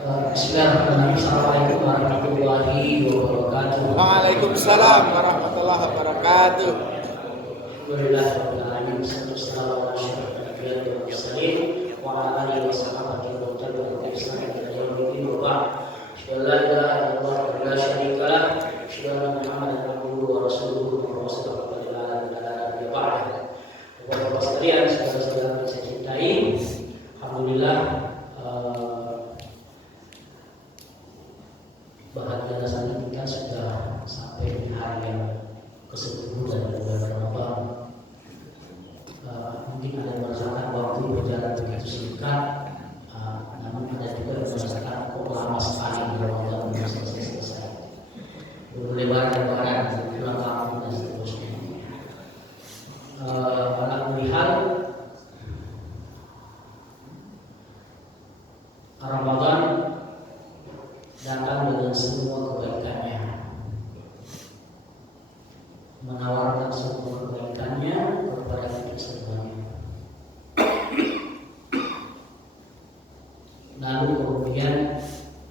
Bismillahirrahmanirrahim. Assalamualaikum warahmatullahi wabarakatuh. Waalaikumsalam warahmatullahi wabarakatuh. Alhamdulillahirabbil alamin. Wassalatu wassalamu ala asyrofil anbiya'i wal mursalin wa ala alihi wa sahbihi wa tabi'in bi ihsan ila yaumil wa ba'd. Asyhadu an la ilaha illallah wa la syarika lah. Asyhadu anna Muhammadan abduhu wa rasuluhu wa rasuluhu lil alamin wa ba'd. Bapak-bapak sekalian, saudara-saudara yang saya cintai, alhamdulillah bahagia rasanya kita sudah sampai di hari yang ke-10 dari bulan Ramadan. Mungkin ada yang merasakan waktu berjalan begitu singkat, namun ada juga yang merasakan kok lama sekali Ramadan belum selesai. Belum lebaran, pulang kampung dan seterusnya. Alhamdulillah, Ramadan datang dengan semua kebaikannya, menawarkan semua kebaikannya kepada kita semuanya. Lalu kemudian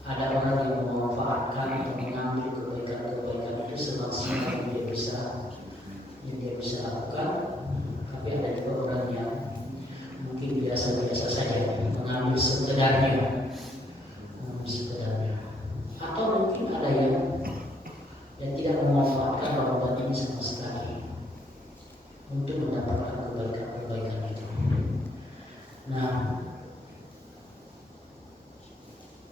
ada orang yang memanfaatkan atau mengambil kebaikan-kebaikan itu semaksimal yang dia bisa lakukan. Tapi ada juga orang yang mungkin biasa-biasa saja mengambil sekedarnya. Atau mungkin ada yang tidak memanfaatkan Ramadan ini sama sekali untuk mendapatkan kebaikan itu. Nah,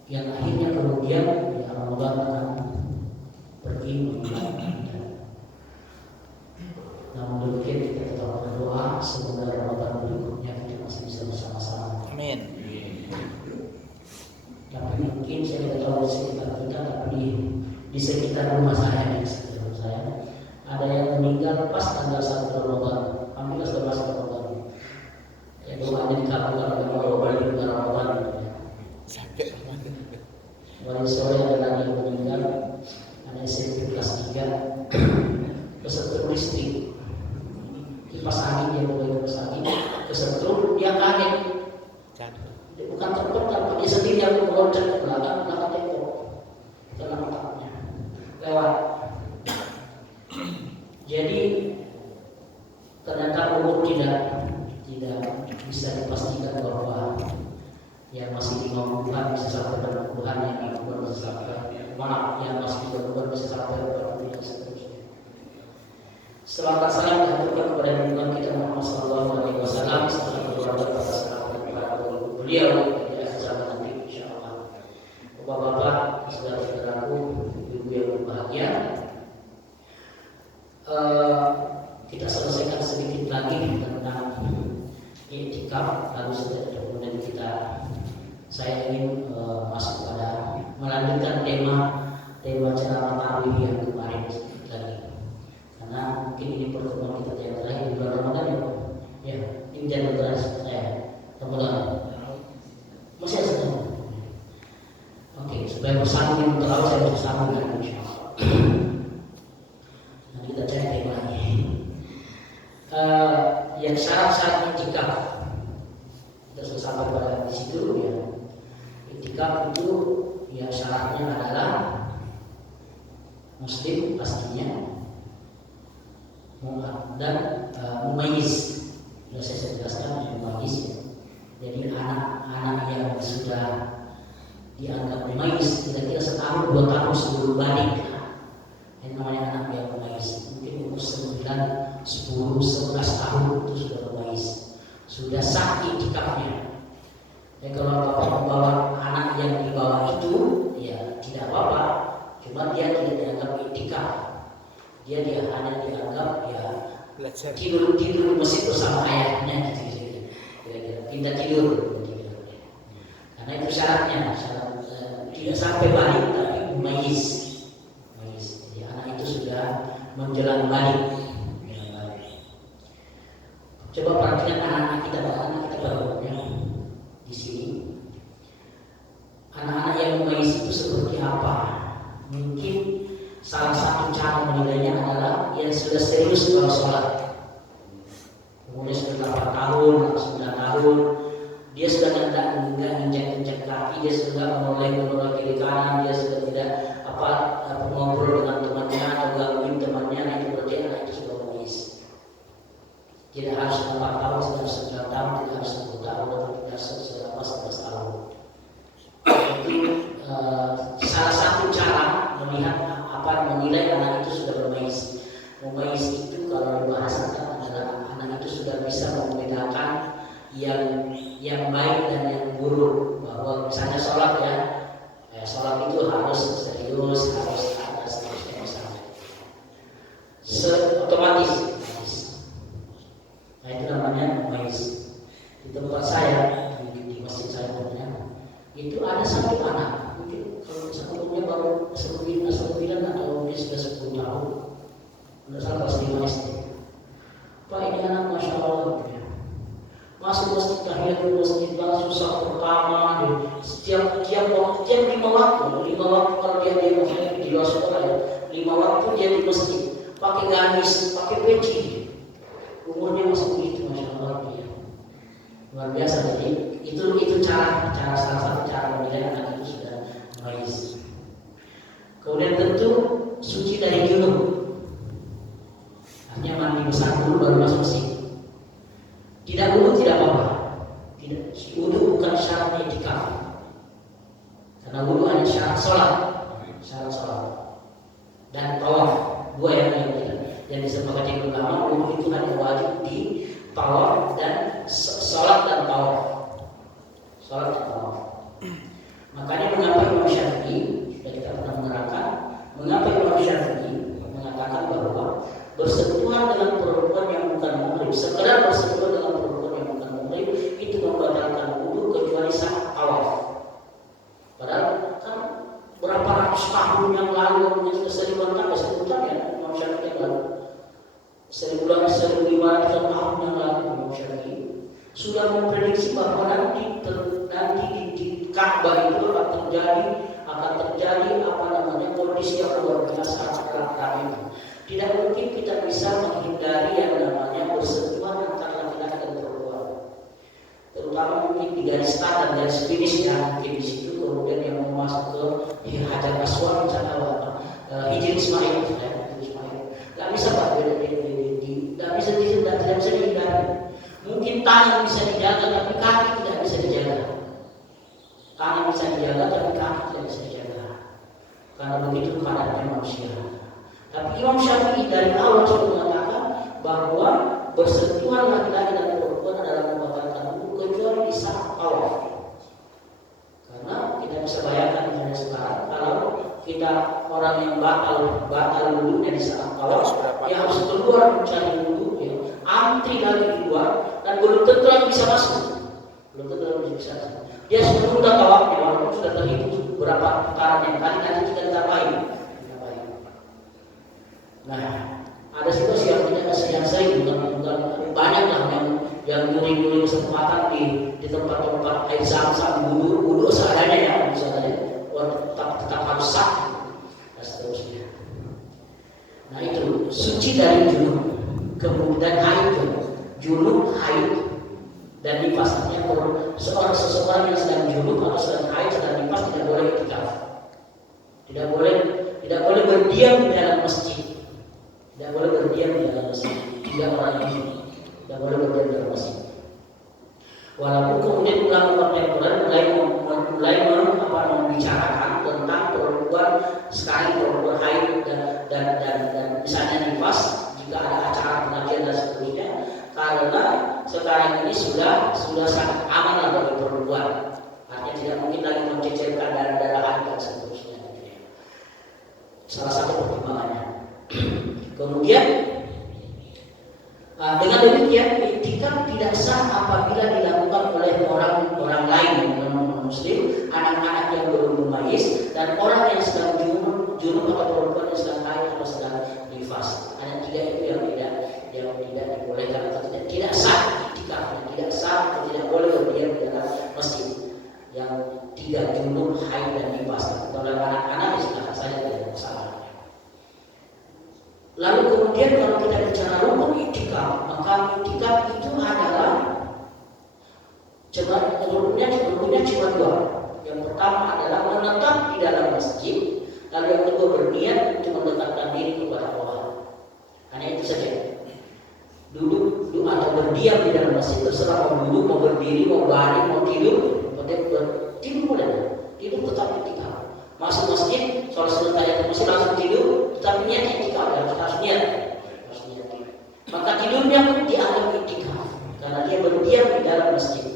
yang akhirnya kemudian ya Ramadan akan pergi meninggalkan. Namun demikian kita tetap berdoa semoga Ramadan berikutnya kita masih bisa bersama-sama. Amin. Tapi mungkin saya tidak tahu di sekitar kita, tapi di sekitar rumah saya, ada yang meninggal pas tanggal 1 Ramadan. Alhamdulillah sudah masuk Ramadan. Ya doanya dikabulkan oleh Allah balik ke Ramadan. Sampai Ramadan. Wali sore ada lagi yang meninggal, ada SMP kelas 3, kesetrum listrik. Kipas angin dia mulai kipas angin, kesetrum dia kaget. Bukan terpental, dia sendiri yang meloncat ke belakang tembok dalam otaknya lewat. Jadi ternyata umur tidak bisa dipastikan bahwa yang masih di 50-an bisa sampai 60-an, yang 60-an bisa sampai yang masih di 30-an bisa sampai 40 dan seterusnya. Selawat salam dihaturkan kepada junjungan kita Muhammad sallallahu alaihi wasallam setelah berdoa atas beliau di akhir zaman nanti insyaallah. Bapak-bapak, saudara-saudaraku, ibu yang berbahagia, kita selesaikan sedikit lagi tentang i'tikaf. Lalu setelah kemudian saya ingin masuk pada melanjutkan tema ceramah tarawih yang kemarin sedikit lagi, karena mungkin ini pertemuan kita yang terakhir di bulan Ramadan ya. Ini jangan beras teman-teman. Masih ada satu. Oke, supaya bersambung yang terlalu saya bersambung dengan insyaallah. Nanti kita cek tema lagi. Yang syarat-syarat i'tikaf kita sudah sampai pada di situ ya. I'tikaf itu ya syaratnya adalah muslim pastinya, dan mumayyiz. Sudah saya jelaskan mumayyiz ya. Jadi anak-anak yang sudah dianggap mumayyiz kira-kira setahun 2 tahun sebelum balik, yang namanya anak yang mumayyiz. Mungkin umur 9, 10, 11 tahun itu sudah mumayyiz, sudah sah i'tikafnya. Dan kalau bapak membawa anak yang di bawah itu, ya tidak apa-apa, cuma dia tidak dianggap i'tikaf. Dia hanya dianggap ya tidur di masjid bersama ayahnya gitu. Pindah tidur, karena itu syaratnya, tidak sampai balik tapi mumayyiz. Jadi anak itu sudah menjelang balik. Coba perhatikan anak-anak kita baru di sini. Anak-anak yang mumayyiz itu seperti apa? Mungkin salah satu cara menilainya adalah yang sudah serius kalau sholat. Kemudian sudah 8 tahun, 9 tahun, dia sudah nggak injak kaki, dia sudah menoleh kiri kanan, dia sudah tidak ngobrol dengan temannya atau gangguin temannya, itu berarti anak itu sudah menangis. Tidak harus 4 tahun, sudah 9 tahun, tidak harus 10 tahun, atau tidak selama 11 tahun. Itu salah satu cara melihat menilai anak itu sudah bermais. Memais itu kalau dibahasakan adalah anak itu sudah bisa membedakan yang baik dan yang buruk. Bahwa misalnya sholat ya, sholat itu harus serius, harus ada seterusnya misalnya. Otomatis. Nah itu namanya memais. Di tempat saya di masjid saya itu ada satu anak, mungkin kalau sebelumnya baru 9 atau dia sudah 10 tahun, tidak salah kelas 5 SD. Pak, ini anak masya Allah, ya. Masuk masjid tahiyatul masjid langsung susah pertama, setiap 5 waktu kalau dia di luar sekolah ya, 5 waktu dia di masjid, pakai gamis, pakai peci, umurnya masih begitu, masya Allah, ya. Luar biasa. Jadi itu cara salah satu cara menilai anak itu sudah mais. Kemudian tentu suci dari junub, hanya mandi besar dulu baru masuk masjid. Tidak wudu tidak apa-apa. Tidak, wudu bukan syarat i'tikaf. Karena wudu hanya syarat sholat dan tawaf. Dua yang disepakati ulama, wudu itu hanya wajib di tawaf dan sholat dan tawaf. Makanya mengapa Imam Syafi'i, kita pernah menerangkan, mengapa Imam Syafi'i mengatakan bahwa bersentuhan dengan perempuan yang bukan muhrim, sekedar bersentuhan dengan perempuan yang bukan muhrim itu membatalkan wudu kecuali saat tawaf. Padahal kan berapa ratus tahun yang lalu, mungkin sudah 1000 tahun ya, Imam Syafi'i yang lalu, 1500 tahun yang lalu Imam Syafi'i sudah memprediksi bahwa nanti di Ka'bah itu akan terjadi kondisi yang luar biasa sekarang itu. Tidak mungkin kita bisa menghindari yang namanya bersentuhan antara laki-laki dan perempuan. Terutama mungkin di garis start dan garis finish ya, mungkin di situ kemudian yang mau masuk ke Hajar Aswad misalnya Hijr Ismail, nggak bisa Pak, tidak bisa dihindari. Mungkin tangan bisa dijaga tapi kaki tidak bisa dijaga. Tangan bisa dijaga tapi kaki tidak bisa dijaga. Karena begitu keadaannya manusia. Tapi Imam Syafi'i dari awal sudah mengatakan bahwa bersentuhan laki-laki dan perempuan adalah membatalkan wudu kecuali di saat tawaf. Karena kita bisa bayangkan misalnya sekarang kalau kita orang yang batal wudunya di saat tawaf, dia harus keluar mencari wudu, ya, antri lagi di luar dan belum tentu lagi bisa masuk. Dia sudah tawafnya, walaupun sudah terhitung berapa putaran yang tadi nanti kita ngapain. Nah, ada situasi yang saya bukan banyak lah yang nyuri kesempatan di tempat-tempat air zam-zam wudu seadanya ya, misalnya tetap harus sah dan seterusnya. Nah itu suci dari junub, kemudian haid, junub, haid dan nifas. Artinya seseorang yang sedang junub atau sedang haid, sedang nifas tidak boleh i'tikaf, tidak boleh berdiam di dalam masjid. Tidak boleh berdiam di dalam masjid. Tidak boleh berdiam di dalam masjid. Walaupun kemudian ulama kontemporer mulai membicarakan tentang perempuan haid dan misalnya nifas, jika ada acara pengajian dan seterusnya, karena sekarang ini sudah sangat aman bagi perempuan. Artinya tidak mungkin lagi mencecerkan darah haid dan seterusnya. Salah satu pertimbangannya. Kemudian dengan demikian i'tikaf tidak sah apabila dilakukan oleh orang lain yang non-muslim, anak-anak yang belum mumayyiz dan orang yang sedang junub atau perempuan yang sedang haid atau sedang nifas. Hanya 3 itu yang tidak dibolehkan atau tidak sah i'tikafnya, tidak sah atau tidak boleh berdiam di dalam masjid. Yang 3 junub, haid dan nifas. Kalau anak-anak silakan saja, tidak masalah. Lalu kemudian kalau kita bicara rukun i'tikaf, maka i'tikaf itu adalah rukunnya cuma 2. Yang pertama adalah masjid, lalu yang kedua berniat untuk mendekatkan diri kepada Allah. Hanya itu saja. Duduk atau berdiam di dalam masjid, terserah mau duduk, mau berdiri, mau baring, mau tidur, tidur boleh. Tidur tetap iktikaf. Masuk masjid, sholat sebentar yang masih langsung tidur, tetapi niat iktikaf, harus niat. Maka tidurnya pun dianggap iktikaf karena dia berdiam di dalam masjid.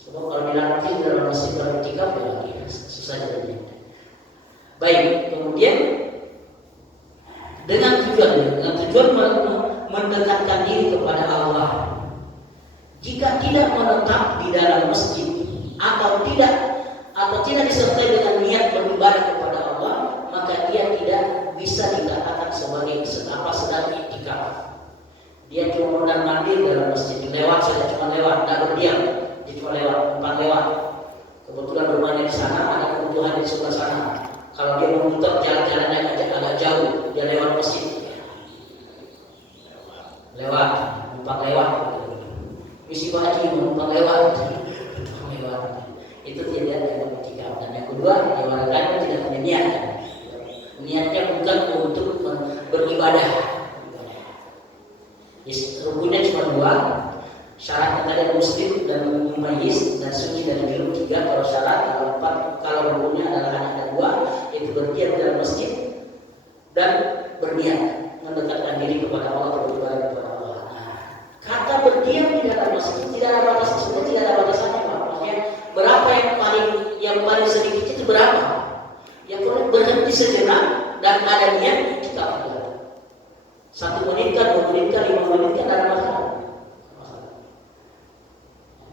Sebab kalau dilarang di dalam masjid beriktikaf ya lagi susah jadinya. Baik, kemudian dengan tujuan mendekatkan diri kepada Allah. Jika tidak menetap di dalam masjid atau tidak disertai dengan niat beribadah kepada Allah, maka dia tidak bisa dikatakan sebagai sedang iktikaf. Dia cuma mondar mandir dalam masjid, lewat saja, cuma lewat, tidak berdiam. Dia cuma numpang lewat. Kebetulan rumahnya di sana, ada kebutuhan di sebelah sana. Kalau dia mau muter jalan-jalannya agak jauh, dia lewat masjid. Lewat, numpang lewat. Misi haji numpang lewat. Itu tidak ada iktikaf. Dan yang kedua, dia warga tidak punya niat. Niatnya bukan untuk beribadah. Rukunnya cuma dua. Syaratnya tadi muslim dan mumayyiz dan suci dan junub 3. Kalau syarat, kalau 4, kalau rukunnya adalah ada 2, yaitu berdiam dalam masjid dan berniat mendekatkan diri kepada Allah, beribadah kepada Allah. Nah, kata berdiam di dalam masjid tidak ada batasan, sebenarnya tidak ada batasannya, Pak. Maksudnya berapa yang paling sedikit itu berapa? Yang perlu berhenti sejenak dan ada niat iktikaf. 1 menit kan, 2 menit kan, 5 menit kan ada masalah.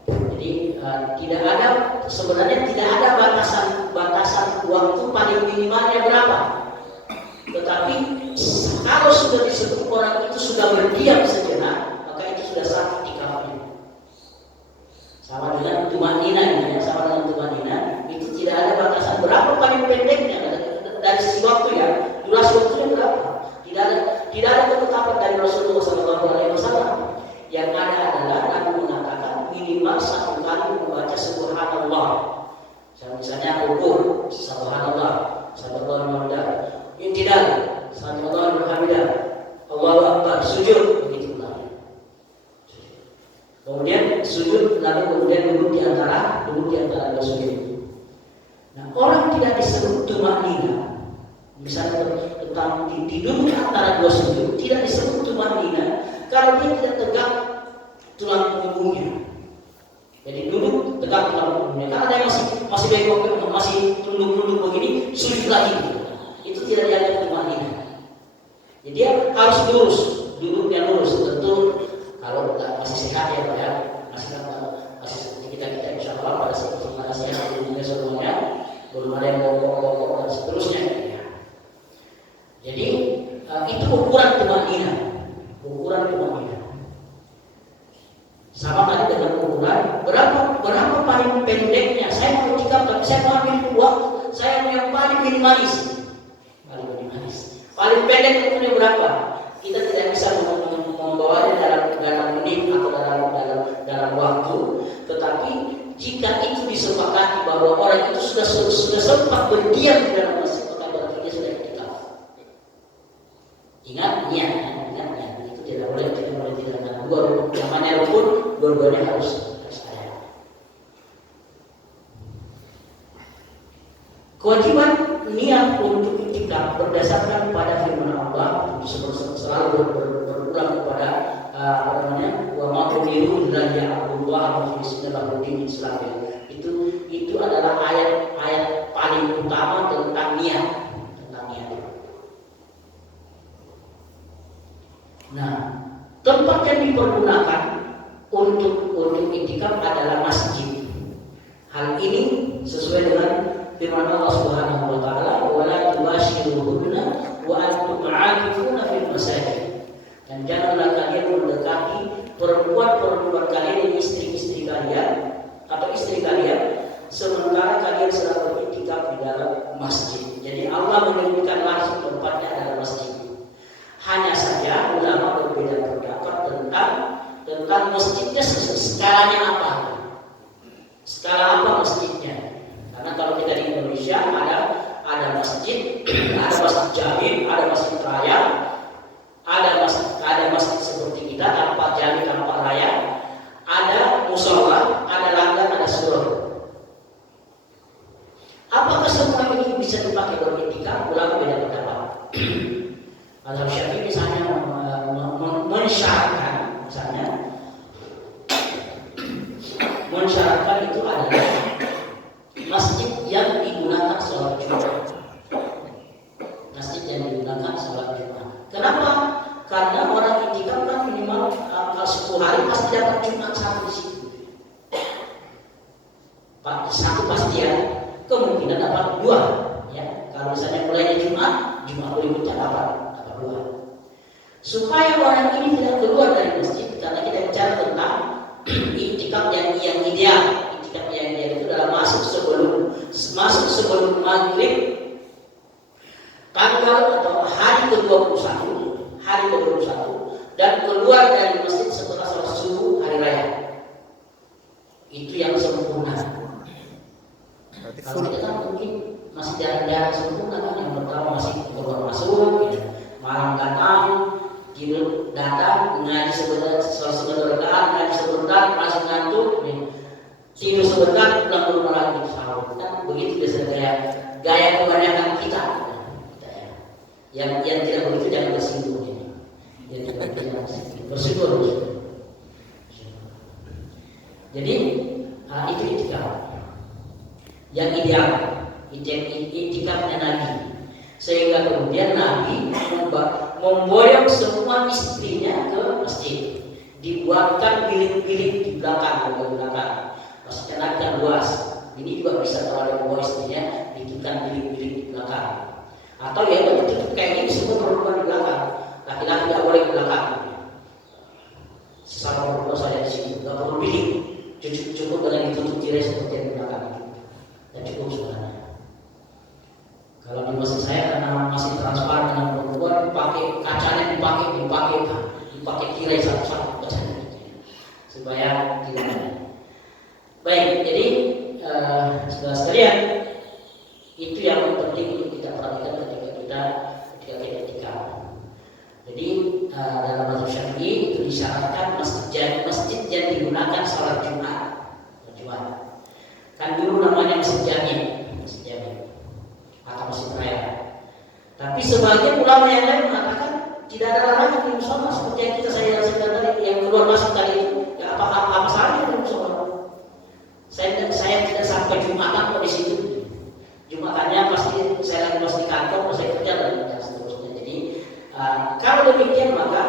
Jadi sebenarnya tidak ada batasan waktu paling minimalnya berapa. Tetapi kalau sudah disebut orang itu sudah berdiam sejenak, maka itu sudah sah iktikafnya. Sama dengan tumanina, itu tidak ada batasan berapa paling pendeknya dari sisi waktu ya. Durasi waktunya berapa? Tidak ada ketetapan dari Rasulullah SAW. Yang ada adalah Nabi mengatakan minimal 1 kali membaca subhanallah. Misalnya ukur subhanallah, subhanallah yang tidak subhanallah alhamdulillah, Allahu akbar, sujud begitulah. Kemudian sujud, lalu kemudian duduk di antara dua sujud. Nah, orang tidak disebut tumanina. Misalnya tentang duduk di antara 2 sujud tidak disebut tumanina kalau dia tidak tegak tulang punggungnya. Jadi duduk tegak tulang punggungnya. Karena ada yang masih bengkok, masih tunduk-tunduk begini, sujud lagi. Itu tidak dianggap tumanina. Jadi dia harus lurus, duduknya lurus. Tentu kalau masih sehat ya Pak ya, masih seperti kita insya Allah pada saat sehat dunia semuanya, belum ada yang bongkok dan seterusnya. Jadi itu ukuran tumanina. Sama tadi dengan ukuran berapa paling pendeknya. Saya mau iktikaf tapi saya mau ambil waktu. Saya mau yang paling minimalis. Paling pendek waktunya berapa? Kita tidak bisa membawanya dalam menit atau dalam waktu. Tetapi jika itu disepakati bahwa orang itu sudah sempat berdiam di dalam masjid, maka berarti dia sudah iktikaf. Ingat niat. Itu tidak boleh tidak ada dua namanya rukun, dua-duanya harus ada. Kewajiban niat untuk iktikaf berdasarkan pada firman Allah selalu berulang kepada wa ma umiru illa liya'budullaha mukhlishina lahu-d-din Islam. Itu adalah ayat paling utama tentang niat. Nah, tempat yang dipergunakan untuk iktikaf adalah masjid. Hal ini sesuai dengan firman Allah Subhanahu wa taala, "Wa la tubashiruhunna wa antum 'akifuna fil masajid." Dan janganlah kalian mendekati perempuan kalian, istri-istri kalian atau istri kalian sementara kalian sedang beriktikaf di dalam masjid. Jadi Allah menyebutkan langsung tempatnya adalah masjid. Hanya saja ulama berbeda pendapat tentang masjidnya skalanya apa. Skala apa masjidnya? Karena kalau kita di Indonesia Indonesia ada masjid, ada masjid jami, ada masjid raya, ada masjid seperti kita tanpa jami, tanpa raya, ada musola, ada langgar, ada surau. Apakah semua ini bisa dipakai beriktikaf? Ulama beda pendapat. Mazhab Syafi'i misalnya mensyaratkan itu adalah masjid yang digunakan sholat Jumat. Masjid yang digunakan sholat Jumat. Kenapa? Karena orang iktikaf kan minimal 10 hari pasti dapat Jumat satu di situ. Satu pasti ya, kemungkinan dapat 2. Ya, kalau misalnya mulainya Jumat berikutnya dapat 2. Supaya orang ini tidak keluar dari masjid, karena kita bicara tentang iktikaf yang ideal. Iktikaf yang ideal itu adalah masuk sebelum maghrib tanggal atau hari ke-21 dan keluar dari masjid setelah sholat subuh hari raya. Itu yang sempurna. Kalau kita kan mungkin masih jarang-jarang sempurna kan, yang pertama masih keluar masuk, gitu. Malam datang, tidur datang, ngaji sebentar, ngaji sebentar, masih ngantuk, tidur sebentar, pulang ke rumah lagi sahur. Kan begitu biasanya gaya kebanyakan kita. Yang tidak begitu jangan tersinggung. Bersyukur. Jadi itu iktikaf yang ideal, iktikafnya Nabi. Sehingga kemudian Nabi memboyong semua istrinya ke masjid. Dibuatkan bilik-bilik di belakang. Maksudnya Nabi kan luas. Ini juga bisa kalau ada membawa istrinya, bikinkan bilik-bilik di belakang. Atau ya betul kayak ini semua perempuan di belakang. Laki-laki tidak boleh di belakang. Sesama perempuan saya di sini, nggak perlu bilik. Cukup dengan ditutup tirai seperti yang di belakang. Dan cukup sebenarnya. Kalau di masjid saya karena masih transparan dengan perempuan, dipakai kacanya, dipakai tirai satu-satu supaya tidak ada. Baik, jadi saudara sekalian, itu yang penting untuk kita perhatikan ketika kita iktikaf. Jadi dalam mazhab Syafi'i itu disyaratkan masjid yang digunakan sholat Jumat. Kan dulu namanya masjid jami atau masjid raya. Tapi sebagian ulama yang lain mengatakan tidak ada larangan di musola seperti yang saya tadi yang keluar masuk tadi itu. Ya apa salahnya di musola? Saya tidak sampai Jumatan kok di situ. Jumatannya pasti saya lagi di kantor, saya kerja dan seterusnya. Jadi kalau demikian maka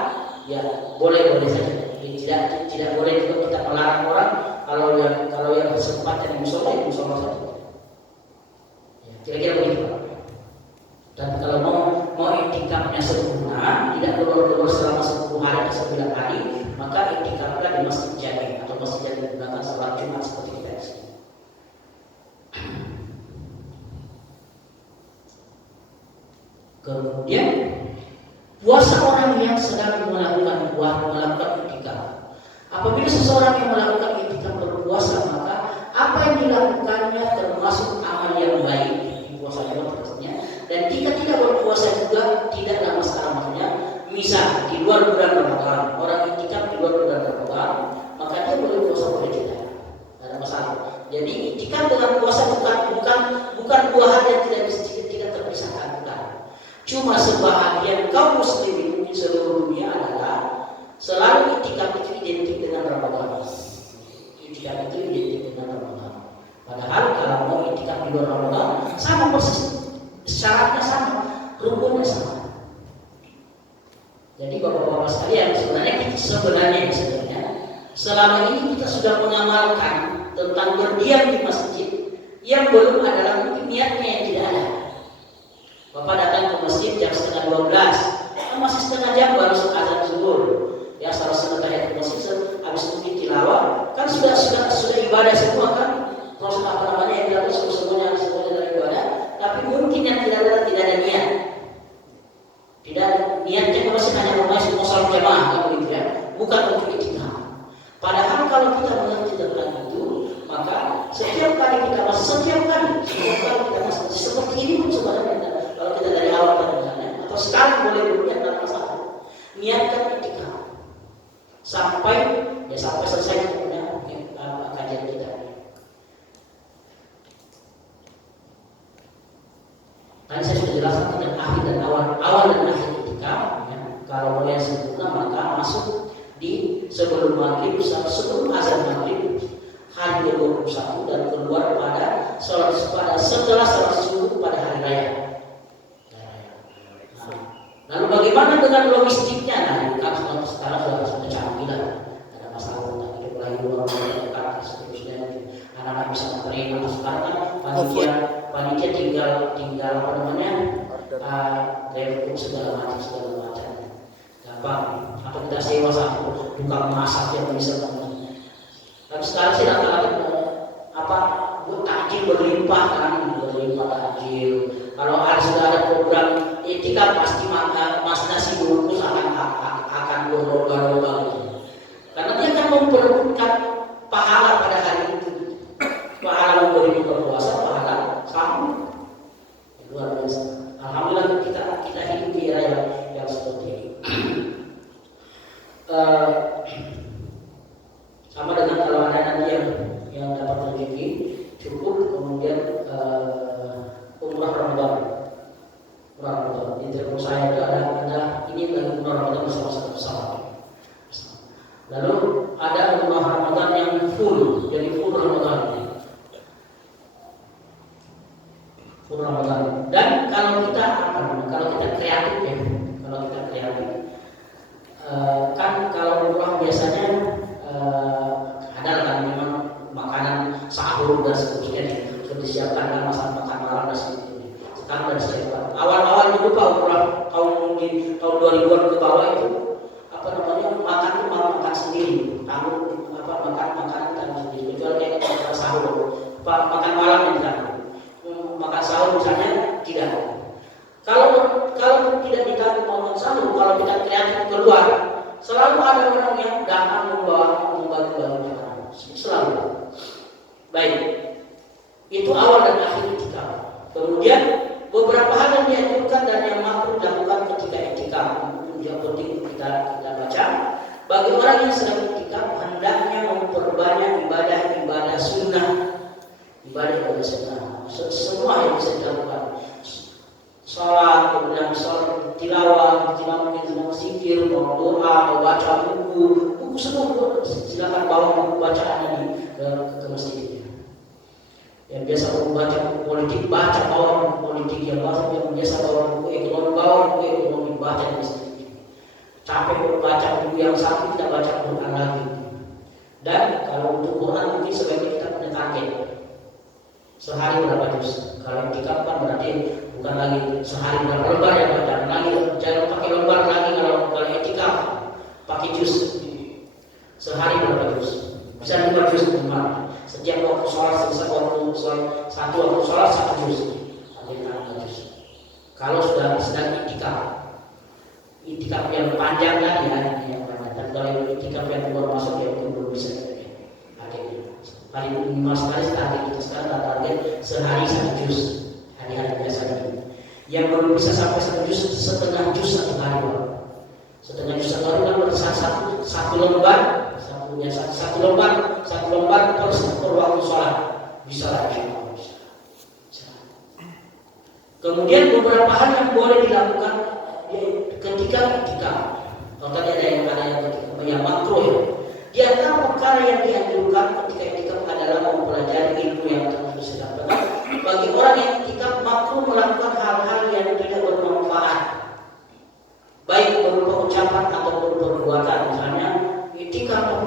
ya boleh saja. Tidak boleh juga kita melarang orang kalau yang sempat di musola saja. Ya, kira-kira begitu. Dan kalau mau iktikafnya sempurna, tidak keluar selama 10 hari atau 9 hari, maka iktikaflah di masjid jami atau masjid yang digunakan sholat Jumat seperti kita di sini. Kemudian puasa orang yang sedang melakukan iktikaf. Apabila seseorang yang melakukan iktikaf berpuasa, maka apa yang dilakukannya termasuk amal yang baik di puasanya maksudnya. Dan jika tidak berpuasa juga tidaklah masalah maksudnya. Misal di luar bulan Ramadan, orang iktikaf di luar bulan Ramadan, maka dia boleh puasa boleh tidak ada masalah. Jadi iktikaf dengan puasa bukan dua hal yang tidak terpisahkan, bukan. Cuma sebahagian kaum muslimin di seluruh dunia adalah selalu iktikaf itu identik dengan Ramadan. Iktikaf itu identik dengan Ramadan. Padahal kalau mau iktikaf di luar Ramadan sama persis, syaratnya sama, rukunnya sama. Jadi bapak-bapak sekalian, sebenarnya selama ini kita sudah mengamalkan tentang berdiam di masjid yang belum adalah mungkin niatnya yang tidak ada. Bapak datang ke masjid jam 11:30, masih setengah jam baru azan zuhur. Ya salah satu tahiyat masjid habis itu tilawah, kan sudah ibadah semua kan. Proses apa namanya yang dilakukan semuanya dari ibadah, tapi mungkin yang tidak ada niat. Tidak niatnya masih hanya rumah sholat jamaah kan begitu ya, bukan untuk iktikaf. Padahal kalau kita mengerti tentang itu, maka setiap kali kita masuk Tadi saya sudah jelaskan tentang akhir dan awal dan akhir iktikaf. Ya. Kalau mulai sempurna maka masuk di sebelum maghrib, sebelum azan maghrib hari ke-21 dan keluar pada setelah sholat subuh pada hari raya. Lalu bagaimana dengan logistiknya? Nah, ini kan sekarang sudah canggih lah. Ada masalah tentang hidup lagi luar dekat seterusnya. Anak-anak bisa menerima. Sekarang kan panitia tinggal apa namanya? Repot segala macam. Gampang. Apa kita sewa satu tukang masak yang bisa memenuhi. Tapi sekarang sih rata-rata takjil berlimpah takjil. Kalau sudah ada program iktikaf pasti mas nasi bungkus akan berlomba-lomba gitu. Karena dia akan memperebutkan pahala pada hari itu. Pahala memberi buka puasa, pahala sahur. Luar biasa. Alhamdulillah kita hidup di era yang seperti ini. Sama dengan kalau ada nanti yang dapat rezeki cukup kemudian umrah Ramadan. Di telepon saya itu ada ini lagi umrah Ramadan bersama. Lalu ada umrah Ramadan yang full, jadi full Ramadan. Dan kalau kita kreatif ya, kan kalau umrah biasanya ada kan memang makanan sahur dan seterusnya sudah disiapkan kan masakan makan malam dan sebagainya. Sekarang sudah disiapkan. Awal dulu Pak umrah tahun 2000-an ke bawah itu makan sendiri, makan sendiri. Kecuali kayak sahur, makan malam misalnya. Makan sahur misalnya tidak. Kalau tidak ditanggung makan sahur, kalau kita kreatif keluar, selalu ada orang yang datang membagi makanan. Selalu. Baik. Itu awal dan akhir iktikaf. Kemudian beberapa hal yang dianjurkan dan yang makruh dilakukan ketika iktikaf. Yang penting kita baca. Bagi orang yang sedang iktikaf hendaknya memperbanyak ibadah sunnah. Ibadah sunnah. Semua yang bisa dilakukan. Salat, kemudian salat tilawah, mungkin zikir, doa, baca buku semua silakan bawa buku bacaannya ke masjid. Yang biasa membaca buku politik, bawa buku politik. Yang biasa bawa buku ekonomi, baca di masjid. Capek baca buku yang satu, kita baca Quran lagi. Dan kalau untuk Quran mungkin sebaiknya kita punya target. Sehari berapa juz? Kalau iktikaf kan berarti bukan lagi sehari berapa lembar ya baca. Jangan pakai lembar lagi kalau iktikaf pakai juz. Sehari berapa juz? Bisa 5 juz minimal. Setiap waktu sholat selesai waktu sholat 1 juz. Artinya 5 juz. Kalau sudah sedang iktikaf yang panjang kan ya, dan kalau iktikaf yang keluar masuk ya mungkin belum bisa. Paling minimal sekali kita sekarang target sehari 1 juz, hari-hari biasa ini. Yang belum bisa sampai 1 juz, setengah juz 1 hari. Setengah juz 1 hari kan satu lembar per waktu sholat bisa lagi. Kemudian beberapa hal yang boleh dilakukan ketika iktikaf. Kalau tadi ada yang makruh ya. Di antara perkara yang dianjurkan ketika iktikaf adalah mempelajari ilmu yang telah disediakan. Bagi orang yang iktikaf makruh melakukan hal-hal yang tidak bermanfaat, baik berupa ucapan atau perbuatan. Misalnya iktikaf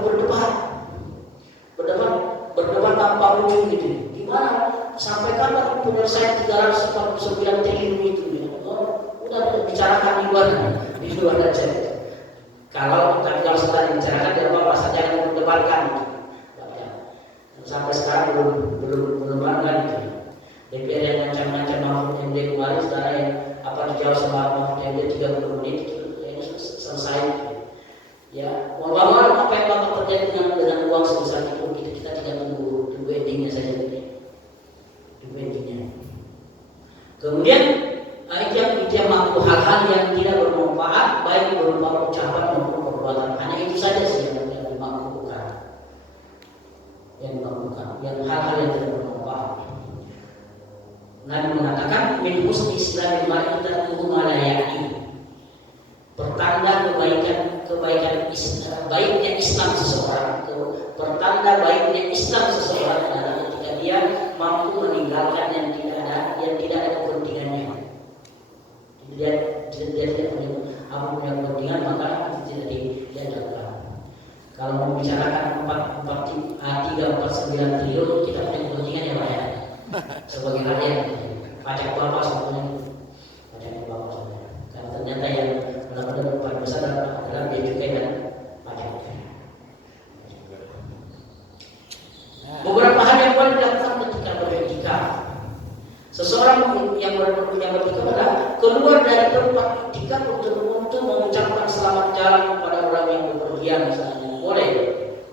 berdebat tanpa ujung gitu. Gimana? Sampai kapan penyelesaian 349 triliun itu? Udah dibicarakan di luar aja. Kalau sedang dibicarakan tidak apa-apa saja yang mendebatkan. Sampai sekarang belum ada gitu. DPR yang macam-macam Mahfud MD kemarin sekarang yang dijawab sama Mahfud MD 30 menit ini selesai. Ya, walaupun apa yang bakal terjadi dengan uang sebesar itu kita tidak tunggu endingnya saja gitu. Tunggu endingnya. Kemudian itu yang makruh, hal-hal yang tidak bermanfaat baik berupa ucapan maupun perbuatan. Hanya itu saja sih yang dimakruhkan. Yang hal-hal yang tidak bermanfaat. Nabi mengatakan min husni islamil mar'i tarkuhu ma la ya'ni. Pertanda baiknya Islam seseorang itu, pertanda baiknya Islam seseorang adalah ketika dia mampu meninggalkan yang tidak ada kepentingannya. Dia tidak punya kepentingan, maka itu tidak dilakukan. Kalau membicarakan 349 triliun, kita punya kepentingan yang lain. Sebagai rakyat, pajak bapak sebenarnya, pajak bapak sebenarnya. Karena ternyata yang benar-benar paling besar adalah biaya cukai dan pajak. Beberapa hal yang boleh dilakukan ketika beriktikaf. Seseorang yang beriktikaf adalah keluar dari tempat iktikaf untuk mengucapkan selamat jalan kepada orang yang bepergian misalnya.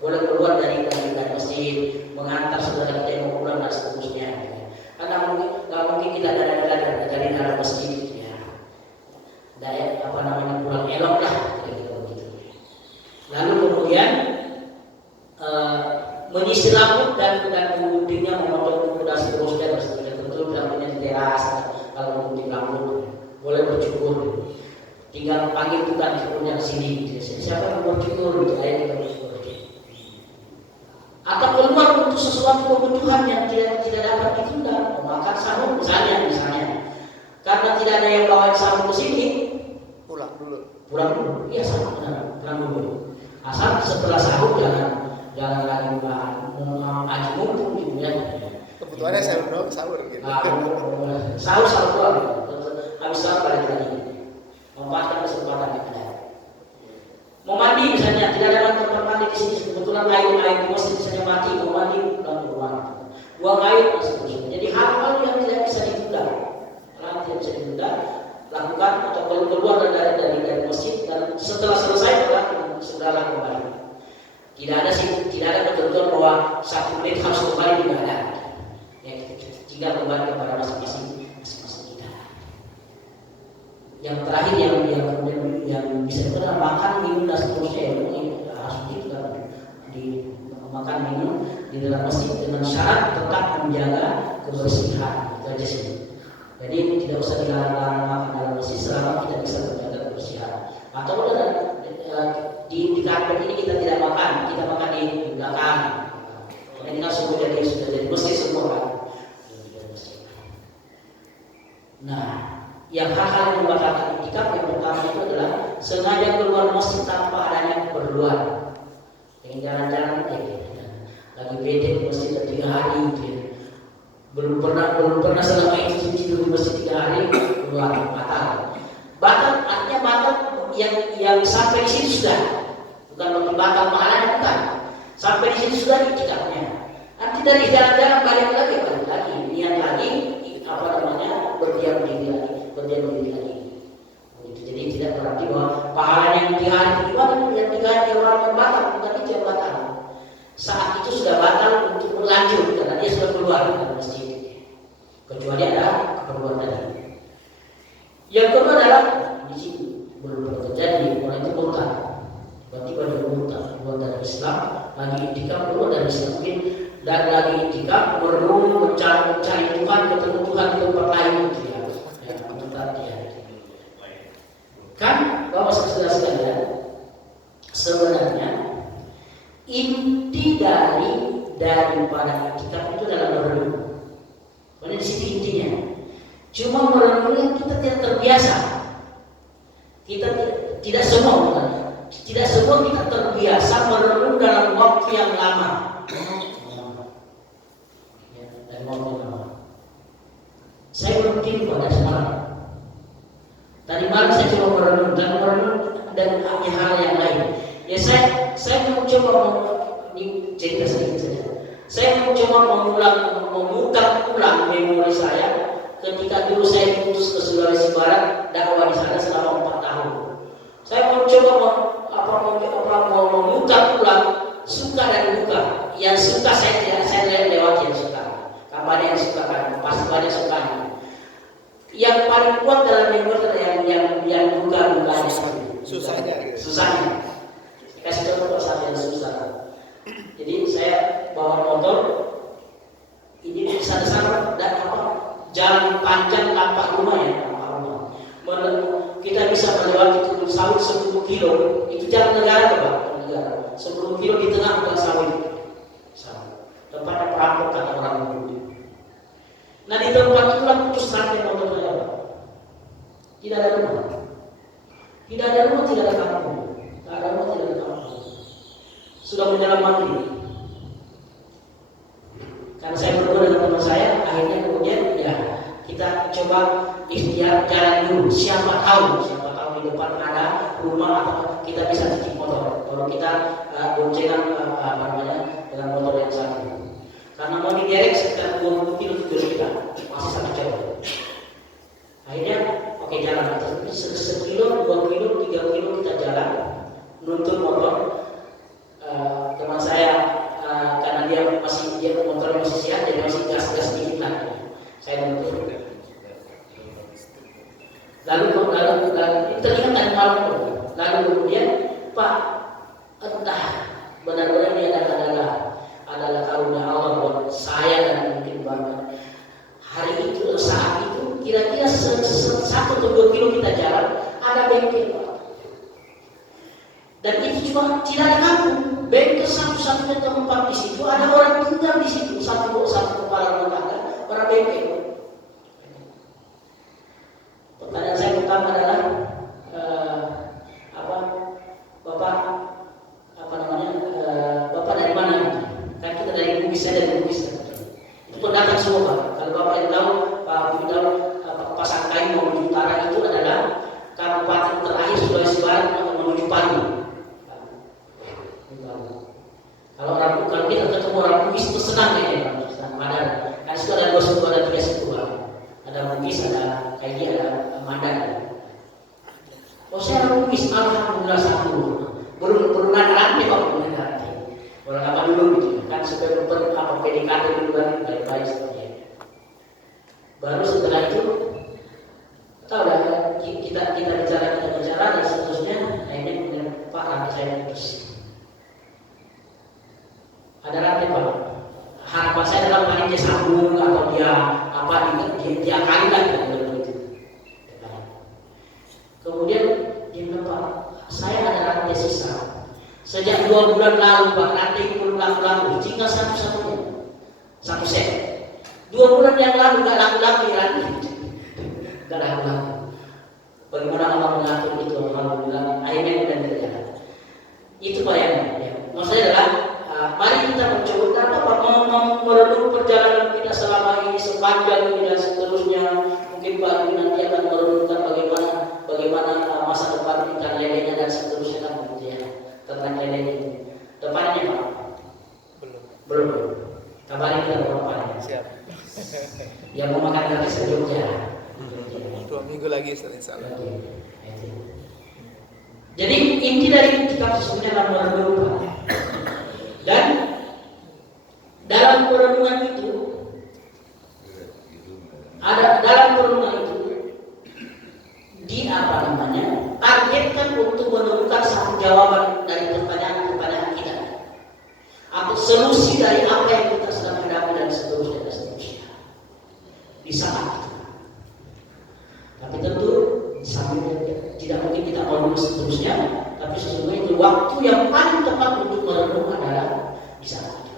Boleh keluar dari masjid, mengantar saudara kita yang mau pulang dan seterusnya. Karena mungkin kita dari dalam masjid ya. Pulang elok lah begitu. Lalu kemudian menyisir rambut dan mengunjungnya memotong kuda seterusnya tentu rambutnya di teras. Kalau mengunjung rambut boleh bercukur. Tinggal panggil tukang cukurnya sini. Siapa yang bercukur itu ayat bercukur. Atau keluar untuk sesuatu kebutuhan yang tidak dapat ditunda, makan sahur misalnya, karena tidak ada yang bawa sahur ke sini, pulang dulu, iya sahur pulang dulu. Asal setelah sahur jangan lagi aji mumpung gitu ya. Kebutuhannya sahur gitu. Sahur pulang, habis sahur balik lagi, memanfaatkan kesempatan yang ada. Mau mandi misalnya, tidak ada tempat mandi di sini, kebetulan air di masjid misalnya mati, mau mandi buang air dan seterusnya. Jadi hal-hal yang tidak bisa ditunda, lakukan atau keluar dari masjid dan setelah selesai segera kembali. Tidak ada ketentuan bahwa 1 menit harus kembali, tidak ada. Ya, tinggal kembali kepada masing-masing kita. Yang terakhir yang bisa kita makan, minum dan seterusnya harus begitu kan, makan minum di dalam masjid dengan syarat tetap menjaga kebersihan. Itu aja sih. Jadi tidak usah dilarang makan dalam masjid selama kita bisa menjaga kebersihan. Atau di karpet ini kita tidak makan, kita makan di belakang. Karena kita sudah jadi masjid semua kan. Nah, yang hal-hal yang membatalkan iktikaf yang pertama itu adalah sengaja keluar masjid tanpa adanya keperluan. Dengan jalan-jalan lagi beda di masjid 3 hari gitu ya. Belum pernah selama itu tidur di masjid 3 hari keluar batal artinya batal yang sampai di sini sudah, bukan batal pahalanya, bukan, sampai di sini sudah iktikafnya. Nanti dari jalan-jalan balik lagi niat lagi berdiam diri lagi. Jadi tidak berarti bahwa pahalanya yang 3 hari kedua yang 3 hari orang yang batal, bukan itu yang batal. Saat itu sudah batal untuk berlanjut karena dia sudah keluar dari masjid. Kecuali ada keperluan tadi. Yang kedua adalah di sini belum terjadi orang itu murtad. Tiba-tiba dia murtad, keluar dari Islam, lagi iktikaf keluar dari Islam mungkin, dan lagi iktikaf merenung mencari Tuhan, ketemu Tuhan di tempat lain gitu ya. Murtad dia. Kan Bapak sudah sekalian, sebenarnya inti daripada iktikaf itu adalah merenung. Karena di situ intinya. Cuma merenungnya kita tidak terbiasa. Kita tidak semua kita terbiasa merenung dalam waktu yang lama. Saya berpikir pada semalam. Tadi malam saya coba merenung dan hal yang lain. Ya saya mencoba cerita sedikit saja. Saya mencoba memutar ulang memori saya ketika dulu saya diutus ke Sulawesi Barat dakwah di sana selama 4 tahun. Saya mencoba memutar ulang suka dan duka. Yang suka saya lewati yang suka. Kapan yang suka kan pasti banyak suka. Yang paling kuat dalam memori adalah yang duka-dukanya. Susahnya. Kasih contoh saat yang susah. Jadi saya bawa motor ini di sana dan jalan panjang tapak rumah ya, tapak rumah. Kita bisa melewati kebun sawit 10 kilo, itu jalan negara Pak, negara. 10 kilo di tengah bukan sawit. Tempatnya perampok kata orang dulu. Nah di tempat itulah putus rantai motor saya Pak. Tidak ada rumah. Tidak ada rumah, tidak ada kampung. Tidak ada rumah, tidak ada kampung. Sudah menjelang maghrib. Karena saya berdua dengan teman saya, akhirnya kemudian ya kita coba ikhtiar jalan dulu. Siapa tahu di depan ada rumah atau kita bisa cuci motor. Kalau kita boncengan dengan motor yang satu. Karena mau diderek sekitar 20 kilo kita masih sangat jauh. Akhirnya oke jalan sekilo, 2 kilo, 3 kilo kita jalan nuntun motor. Teman saya karena dia motornya masih sehat, jadi masih gas dikit lah. Saya nuntun. Lalu teringat tadi malam itu. Lalu kemudian Pak, entah benar-benar ini adalah karunia Allah buat saya dan mungkin banget. Hari itu saat itu kira-kira 1 atau 2 kilo kita jalan ada bengkel Pak. Dan itu cuma tidak ada kampung. Bengkel satu-satunya tempat di situ ada orang tinggal di situ, satu kepala rumah tangga, orang bengkel. Pertanyaan saya pertama adalah Bapak dari mana? Kan kita dari Bugis, saya dari Bugis. Itu pendatang semua Pak. Kalau Bapak yang tahu, Pak Bidal Pasangkai menuju utara itu adalah kabupaten terakhir Sulawesi Barat menuju Palu. Kalau kita ketemu orang Bugis itu senang ya, senang Madang. Kan itu ada 2 suku, ada 3 suku Pak. Ada Bugis, ada Kaigi, ada Madang. Oh saya orang Bugis, alhamdulillah satu. Belum nanti Pak, belum nanti. Orang apa dulu gitu kan supaya PDKT dulu kan baik-baik seperti itu. Baru setelah itu tahu dah kita bicara dan seterusnya. Akhirnya kemudian Pak rantai saya putus. Ada rantai Pak. Harapan saya adalah paling dia sambung atau dia dia kali lagi begitu. Kemudian dia bilang Pak, saya ada rantai sisa. Sejak 2 bulan lalu Pak, rantai belum laku-laku, tinggal satu-satunya, 1 set. 2 bulan yang lalu nggak laku-laku rantai, nggak laku-laku. Bagaimana Allah mengatur itu? Alhamdulillah, akhirnya sudah terjadi. Itu Pak ya. Maksudnya adalah mari kita mencoba Pak merenung perjalanan kita selama ini sepanjang ini dan seterusnya. Mungkin Pak nanti akan merenungkan bagaimana masa depan kita lainnya dan seterusnya kan begitu ya. Tentang ini depannya Pak belum kabarin kita depannya. Siap. Yang mau makan gratis ke Jogja 2 minggu lagi insya Allah. Jadi inti dari kitab sesungguhnya adalah merenung Pak. Dan dalam perenungan itu targetkan untuk menemukan satu jawaban dari pertanyaan kita atau solusi dari apa yang kita sedang hadapi dan seterusnya di saat itu. Tapi tentu sambil tidak mungkin kita mau seterusnya, tapi sesungguhnya itu waktu yang paling tepat untuk merenung adalah di saat itu.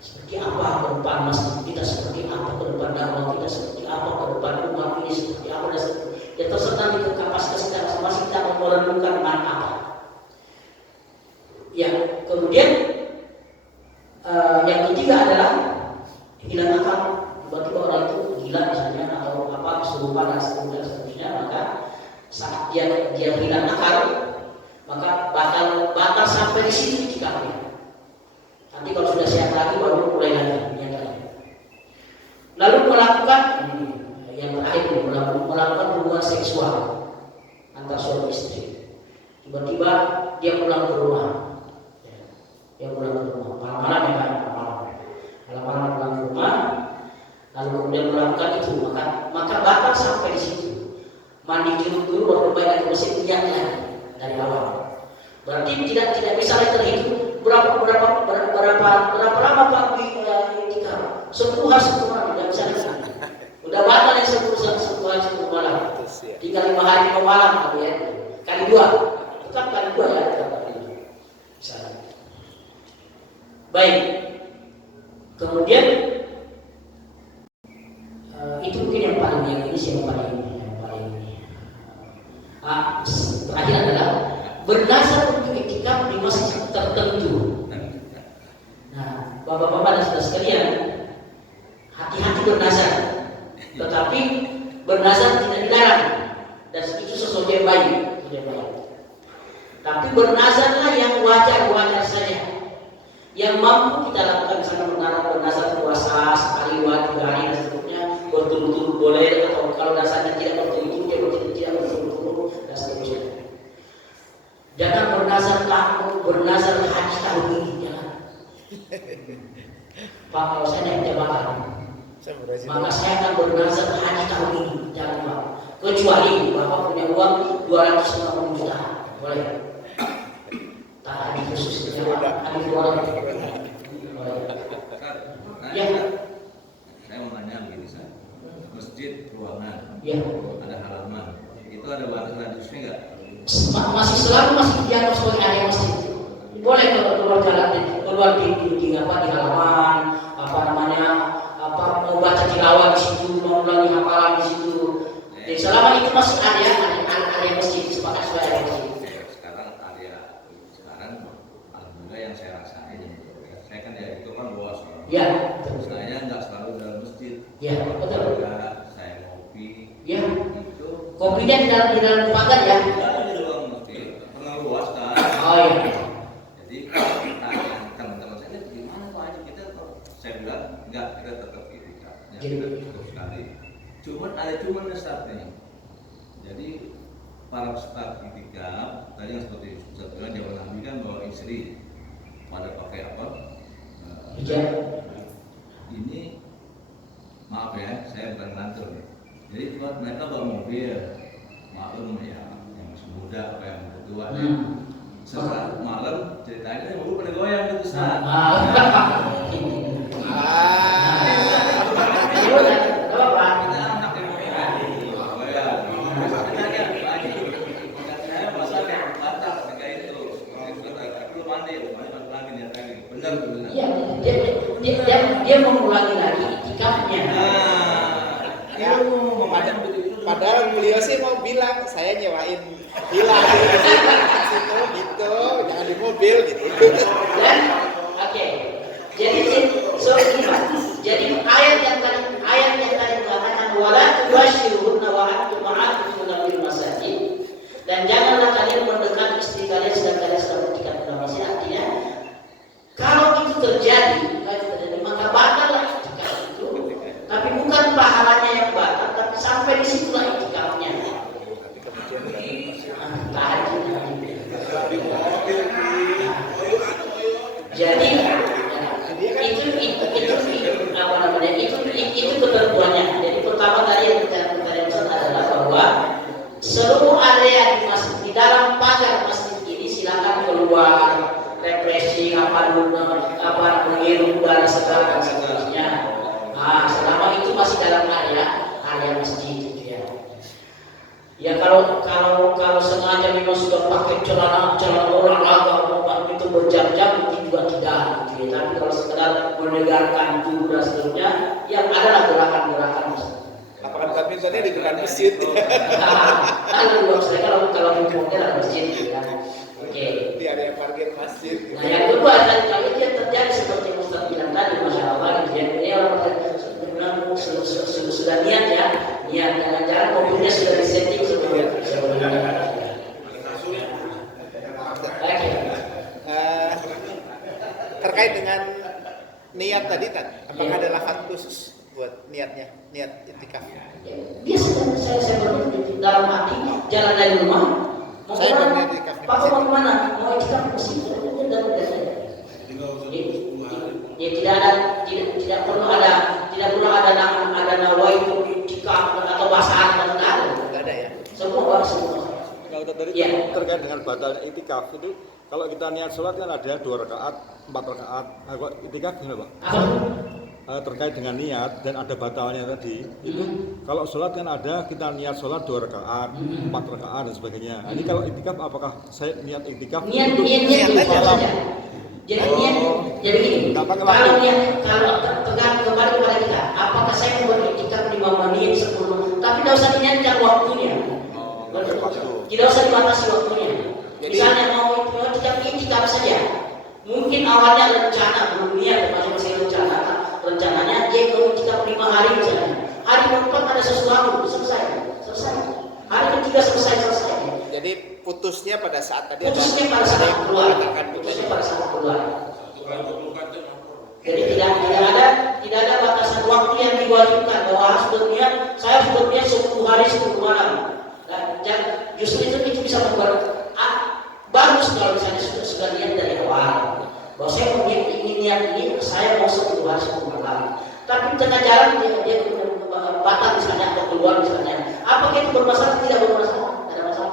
Seperti apa ke depan masjid kita, seperti apa ke depan dakwah kita, seperti apa ke depan umat ini, seperti apa dan seterusnya. Ya terserah dengan kapasitas kita masing-masing kita merenungkan mana apa. Ya kemudian yang ketiga adalah hilang akal. Tiba-tiba orang itu gila misalnya atau apa kesurupan dan seterusnya, maka saat dia hilang akal, maka batal sampai di situ itikafnya. Nanti kalau sudah sehat lagi baru mulai lagi. Lalu melakukan yang terakhir melakukan hubungan seksual antar suami istri. Tiba-tiba dia pulang ke rumah. Malam-malam ya kan, malam-malam pulang ke rumah. Lalu kemudian melakukan itu, maka batal sampai di situ. Mandi junub dulu baru kembali ke masjid niat lagi dari awal. Berarti tidak bisa lagi terhitung berapa lama Pak di kita 10 hari tidak bisa lagi. Udah batal yang 10 tinggal 5 hari 5 malam ya. Kali 2. Tetap kali 2 ya, tetap kali 2. Misalnya. Baik. Kemudian itu mungkin yang paling terakhir adalah bernazar untuk iktikaf di masjid tertentu. Nah, bapak-bapak dan saudara sekalian, hati-hati bernazar. Tetapi bernazar tidak dilarang dan itu sesuatu yang baik, Tapi bernazarlah yang wajar-wajar saja. Yang mampu kita lakukan, misalnya bernazar puasa sekali, 2, 3 hari dan seterusnya, berturut-turut boleh, atau kalau rasanya tidak berturut-turut, tidak berturut-turut dan seterusnya. Jangan bernazar haji tahun ini, jangan. Pak, kalau saya naik jabatan, maka saya akan bernazar haji tahun ini, jangan Pak. Kecuali Bapak punya uang 250 juta, boleh. Tak ada khusus, ada orang. Ya. Saya mau nanya begini, masjid ruangan, Ya. ada halaman, itu ada batas radiusnya nggak? Masih dianggap sebagai area masjid. Boleh kalau keluar jalan, keluar di halaman, mau baca tilawah di situ, mau ulangi hafalan di situ. Jadi selama itu masih area masjid, sepakat sebagai area masjid. Sekarang alhamdulillah yang saya rasain, saya kan ya itu kan luas. Ya. Saya nggak selalu dalam masjid. Ya, betul. Saya ngopi. Ya. Itu. Kopinya di dalam pagar ya. Di dalam masjid, tengah luas kan. Oh iya. Jadi teman-teman saya gimana Pak Haji kita? Saya bilang nggak, kita tetap itikaf. Ya, kita cukup sekali. Cuman syaratnya. Jadi para peserta itikaf tadi yang seperti Ustaz bilang, zaman Nabi kan bawa istri, pada pakai apa? Ini maaf ya, saya bukan ngantor. Jadi buat mereka bawa mobil, maklum ya, yang masih muda apa yang tua. Setelah malam ceritanya mobil pada goyang gitu Ustaz. Dia mengulangi lagi itikafnya. Padahal beliau sih mau bilang saya nyewain villa situ gitu, jangan di mobil gitu. Dan oke. Jadi jadi ayat yang tadi mengatakan wala tubashiruna wa antum ma'akifuna fil masajid, dan janganlah kalian mendekat istri kalian sedang kalian sedang beritikaf di dalam masjid. Artinya kalau itu terjadi maka batallah itikaf itu. Tapi bukan pahalanya yang batal, tapi sampai di situlah itikafnya. Jadi itu ketentuannya. Jadi pertama tadi yang kita adalah bahwa seluruh area di dalam pagar masjid ini silakan keluar, refreshing, menghirup udara segar dan seterusnya. Nah, selama itu masih dalam area masjid gitu ya. Ya kalau sengaja memang sudah pakai celana olahraga itu berjam-jam itu juga tidak gitu ya. Tapi kalau sekedar menegakkan tubuh dan seterusnya, yang adalah gerakan-gerakan. Apakah badmintonnya di depan masjid? Kalau di mobil ada masjid gitu kan. Oke. Di area parkir masjid. Nah yang kedua tadi kalau itu yang terjadi seperti Ustaz bilang tadi, masya Allah, dia orang sudah niat ya, jangan-jangan mobilnya sudah disetting sebelumnya. Terkait dengan niat tadi apakah ada lafaz khusus buat niat itikaf? Dia saya berpikir dalam hati jalan dari rumah. Saya berniat itikaf. Pak mau kemana? Mau itikaf ke situ. Ya tidak perlu ada nawaitu itikaf atau bahasa Arab enggak ada ya. Semua bahasa. Kalau tadi terkait dengan batalnya itikaf itu, kalau kita niat sholat kan ada 2 rakaat, 4 rakaat. Nah, kok itikaf gimana Pak? terkait dengan niat dan ada batalnya tadi itu kalau sholat kan ada kita niat sholat 2 rakaat, 4 rakaat dan sebagainya. Nah, ini kalau iktikaf apakah saya niat iktikaf niat untuk aja malam? saja. Jadi niat, jadi gini, Nggak pakai kalau waktu. niat, kalau tegang kembali kepada kita, apakah saya membuat iktikaf 5 menit, 10, tapi tidak usah diniatkan waktunya. Tidak usah dibatasi waktunya. Misalnya mau iktikaf saja. Mungkin awalnya rencana belum niat, masing-masing rencananya dia mau iktikaf 5 hari misalnya. Hari keempat ada sesuatu, selesai. Hari ketiga selesai. Jadi putusnya pada saat tadi Putusnya pada saat keluar. Jadi tidak ada batasan waktu yang diwajibkan bahwa harus berniat, saya harus berniat 10 hari 10 malam. Dan justru itu bisa membuat bagus kalau misalnya sudah niat dari awal. Bahwa saya ingin niat ini, saya mau 10 hari 10 malam. Tapi tengah jalan dia batal misalnya atau keluar misalnya. Apakah itu bermasalah? Tidak bermasalah. Tidak ada masalah.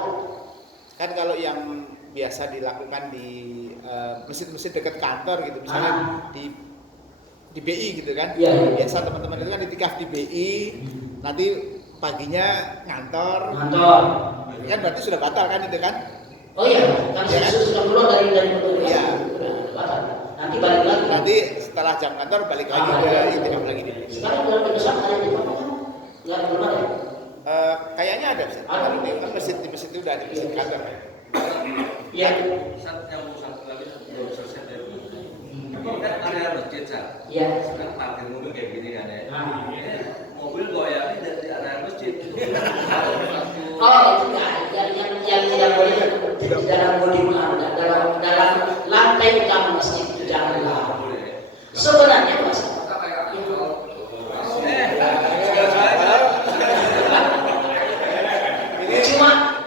kan kalau yang biasa dilakukan di masjid-masjid dekat kantor gitu, misalnya di BI gitu kan. Iya. Biasa teman-teman itu kan itikaf di BI, nanti paginya ngantor. Kan berarti sudah batal kan itu kan? Oh iya, kan Ya, kan? sudah keluar dari Iya. batal. Nanti balik lagi. Nanti setelah jam kantor balik lagi ke itikaf lagi di BI. Sekarang kalau di pesawat ada di mana? Nggak belum ada. Kayaknya ada Ustaz. Ada. Kan masjid di masjid itu udah di masjid kantor. Iya. Satu lagi belum selesai dari ini kan area masjid Sat. Iya. Sekarang parkir mobil kayak gini kan ya. Nah. Ini mobil goyangnya dari area masjid. Oh itu nggak yang tidak boleh di dalam bodi dalam lantai utama masjid itu janganlah. Sebenarnya mas.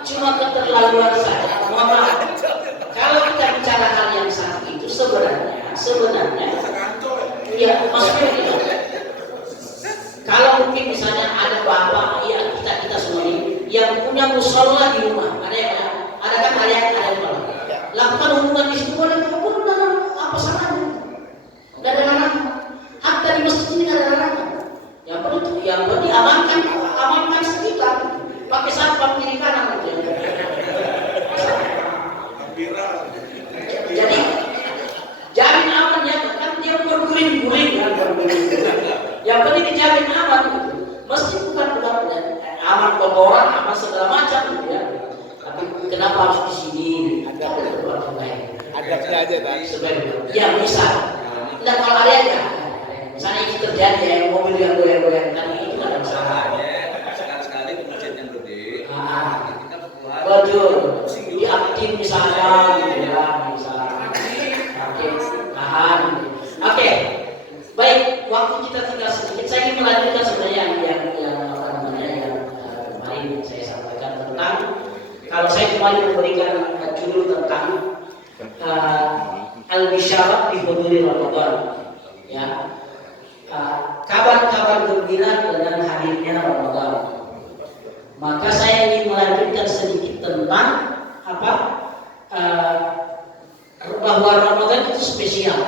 Cuma keterlaluan saja. Mohon maaf. Kalau kita bicara hal yang sangat itu sebenarnya ya maksudnya gitu. Kalau mungkin misalnya ada bapak, ya kita semua ini yang punya musola di rumah, ada kan ada musola. Lakukan hubungan di situ boleh maupun dalam apa salahnya? Tidak ada larangan. Hatta di masjid ini tidak ada larangan. Yang penting amankan sekitar. Pakai satpam kiri kanan. Jadi jamin aman ya, kan dia berguling-guling kan Yang penting dijamin aman gitu. Masjid bukan aman kotoran, aman segala macam gitu ya. Tapi kenapa harus di sini? Ada Adabnya aja tadi. Ya bisa. Tidak kalau ada ya. Misalnya itu terjadi ya, mobil yang goyang-goyang, tapi itu tidak ada masalah. Sekali-sekali ke masjid yang gede. Kita 10 hari. Betul. Di aktif misalnya gitu ya, misalnya. Tahan. Oke. Baik, waktu kita tinggal sedikit. Saya ingin melanjutkan sebenarnya yang kemarin saya sampaikan tentang kalau saya kemarin memberikan judul tentang al-bisyarat bi huduri Ramadan. Ya. Kabar-kabar gembira dengan hadirnya Ramadan. Maka saya ingin melanjutkan sedikit tentang bahwa Ramadan itu spesial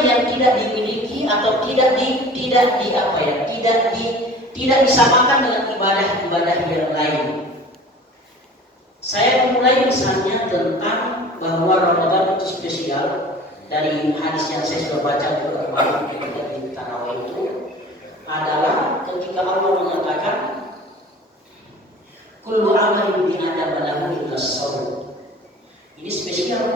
yang tidak dimiliki atau tidak disamakan dengan ibadah-ibadah yang lain. Saya memulai misalnya tentang bahwa Ramadan itu spesial dari hadis yang saya sudah baca kemarin ketika di Tarawih itu adalah ketika Allah mengatakan kullu amalin bi adam lahu illa shaum. Ini spesial.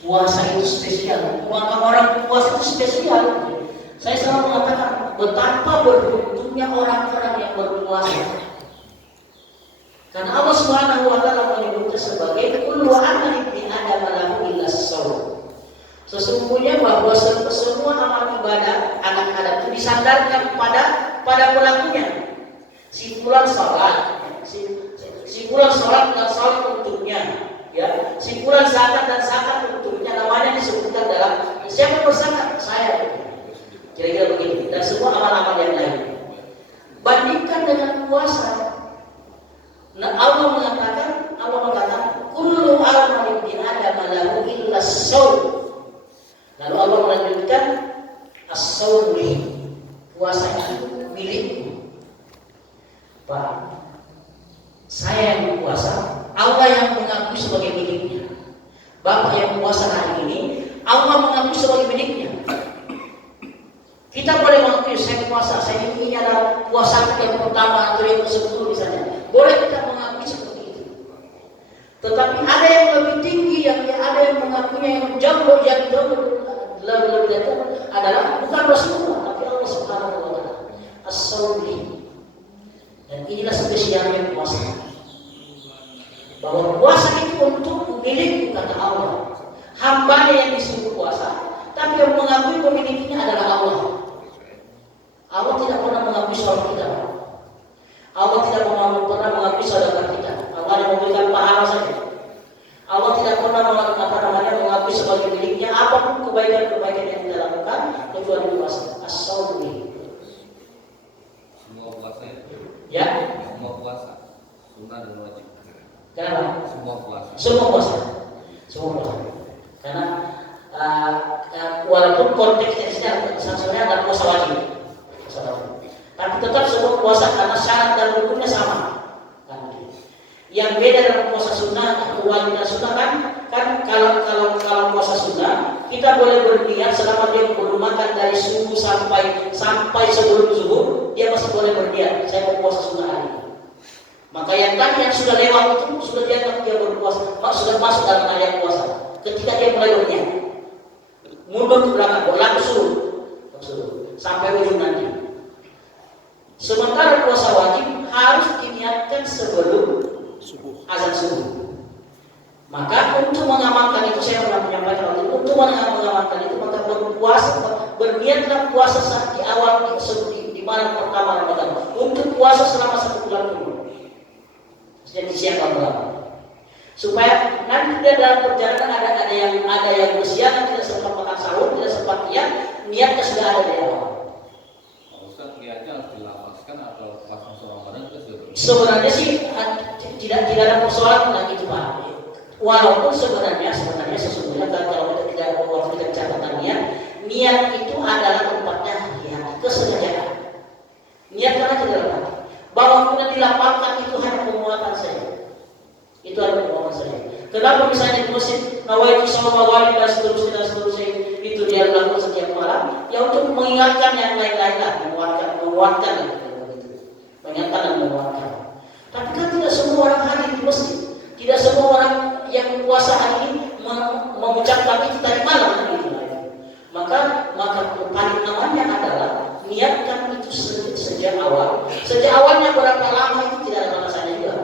Puasa itu spesial. Maka orang puasa itu spesial. Saya selalu mengatakan betapa beruntungnya orang-orang yang berpuasa. Karena Allah Subhanahu wa taala menyebutnya sebagai kullu amalin bi adam lahu illa shaum. Sesungguhnya bahwa semua amal ibadah anak Adam itu disandarkan pada pelakunya. Si fulan salat, si fulan salat dan salat untuknya, ya. Si fulan zakat dan zakat untuknya, namanya disebutkan dalam siapa berzakat? Saya. Kira-kira begitu. Dan semua amal-amal yang lain. Bandingkan dengan puasa. Nah, Allah mengatakan kullu amalin bi adam lahu illa shaum. as-shaum li, puasa itu milikku. Pak, saya yang puasa, Allah yang mengakui sebagai miliknya. Bapak yang puasa hari ini, Allah mengakui sebagai miliknya. Kita boleh mengakui saya puasa, saya ini adalah puasa yang pertama atau yang ke-10 misalnya. Boleh kita mengakui seperti itu. Tetapi ada yang lebih tinggi, yang ada yang mengakuinya yang jauh lebih adalah bukan Rasulullah, tapi Allah Subhanahu wa taala. As-shaum li. Dan inilah spesialnya puasa. Bahwa puasa itu untuk milik kata Allah. Hambanya yang disuruh puasa, tapi yang mengakui pemiliknya adalah Allah. Allah tidak pernah mengakui sholat kita. Allah tidak pernah mengakui sedekah kita. Allah yang memberikan pahala saja. Allah tidak pernah mengakui sebagai miliknya apapun kebaikan-kebaikan yang kita lakukan kecuali puasa. As-shaum li. Semua puasa itu. Ya. Semua puasa. Sunnah dan wajib. Kenapa? Semua puasa. Semua puasa. Semua puasa. Karena walaupun konteksnya sebenarnya ada puasa wajib. Tapi tetap semua puasa karena syarat dan rukunnya sama. Yang beda dengan puasa sunnah, wajib dan sunnah kan kalau puasa sunnah kita boleh berniat selama dia belum makan dari subuh sampai sebelum zuhur, dia masih boleh berniat saya mau puasa sunnah hari ini. Maka yang tadi yang sudah lewat itu sudah dianggap dia berpuasa, sudah masuk dalam area puasa. Ketika dia mulai berniat, mundur ke belakang, langsung sampai ujung nanti. Sementara puasa wajib harus diniatkan sebelum azan subuh. Maka untuk mengamalkan itu saya pernah menyampaikan waktu itu, untuk mengamalkan itu maka berniatlah puasa saat di awal di malam pertama Ramadan untuk puasa selama 1 bulan penuh. Jadi siapa berapa? Supaya nanti dalam perjalanan ada yang kesiangan, tidak sempat makan sahur, tidak sempat niatnya sudah ada di awal. Ustaz, niatnya harus dilapaskan atau pas masuk Ramadan itu sudah. Sebenarnya sih tidak ada persoalan tentang itu Pak. Walaupun sebenarnya sesungguhnya kalau kita tidak waktu kita catatan niat itu adalah tempatnya kesengajaan. Niat karena tidak dapat. Bahwa kemudian dilapangkan itu hanya penguatan saja. Itu adalah penguatan saja. Kenapa misalnya di masjid nawaitu sama wali dan seterusnya itu dia lakukan setiap malam? Ya untuk mengingatkan yang lain-lain lah, menguatkan mengingatkan dan menguatkan. Tapi kan tidak semua orang hadir di masjid. Tidak semua orang yang puasa hari ini mengucapkan itu tadi malam. Maka paling namanya adalah niatkan itu sejak awal. Sejak awalnya berapa lama itu tidak ada alasannya juga.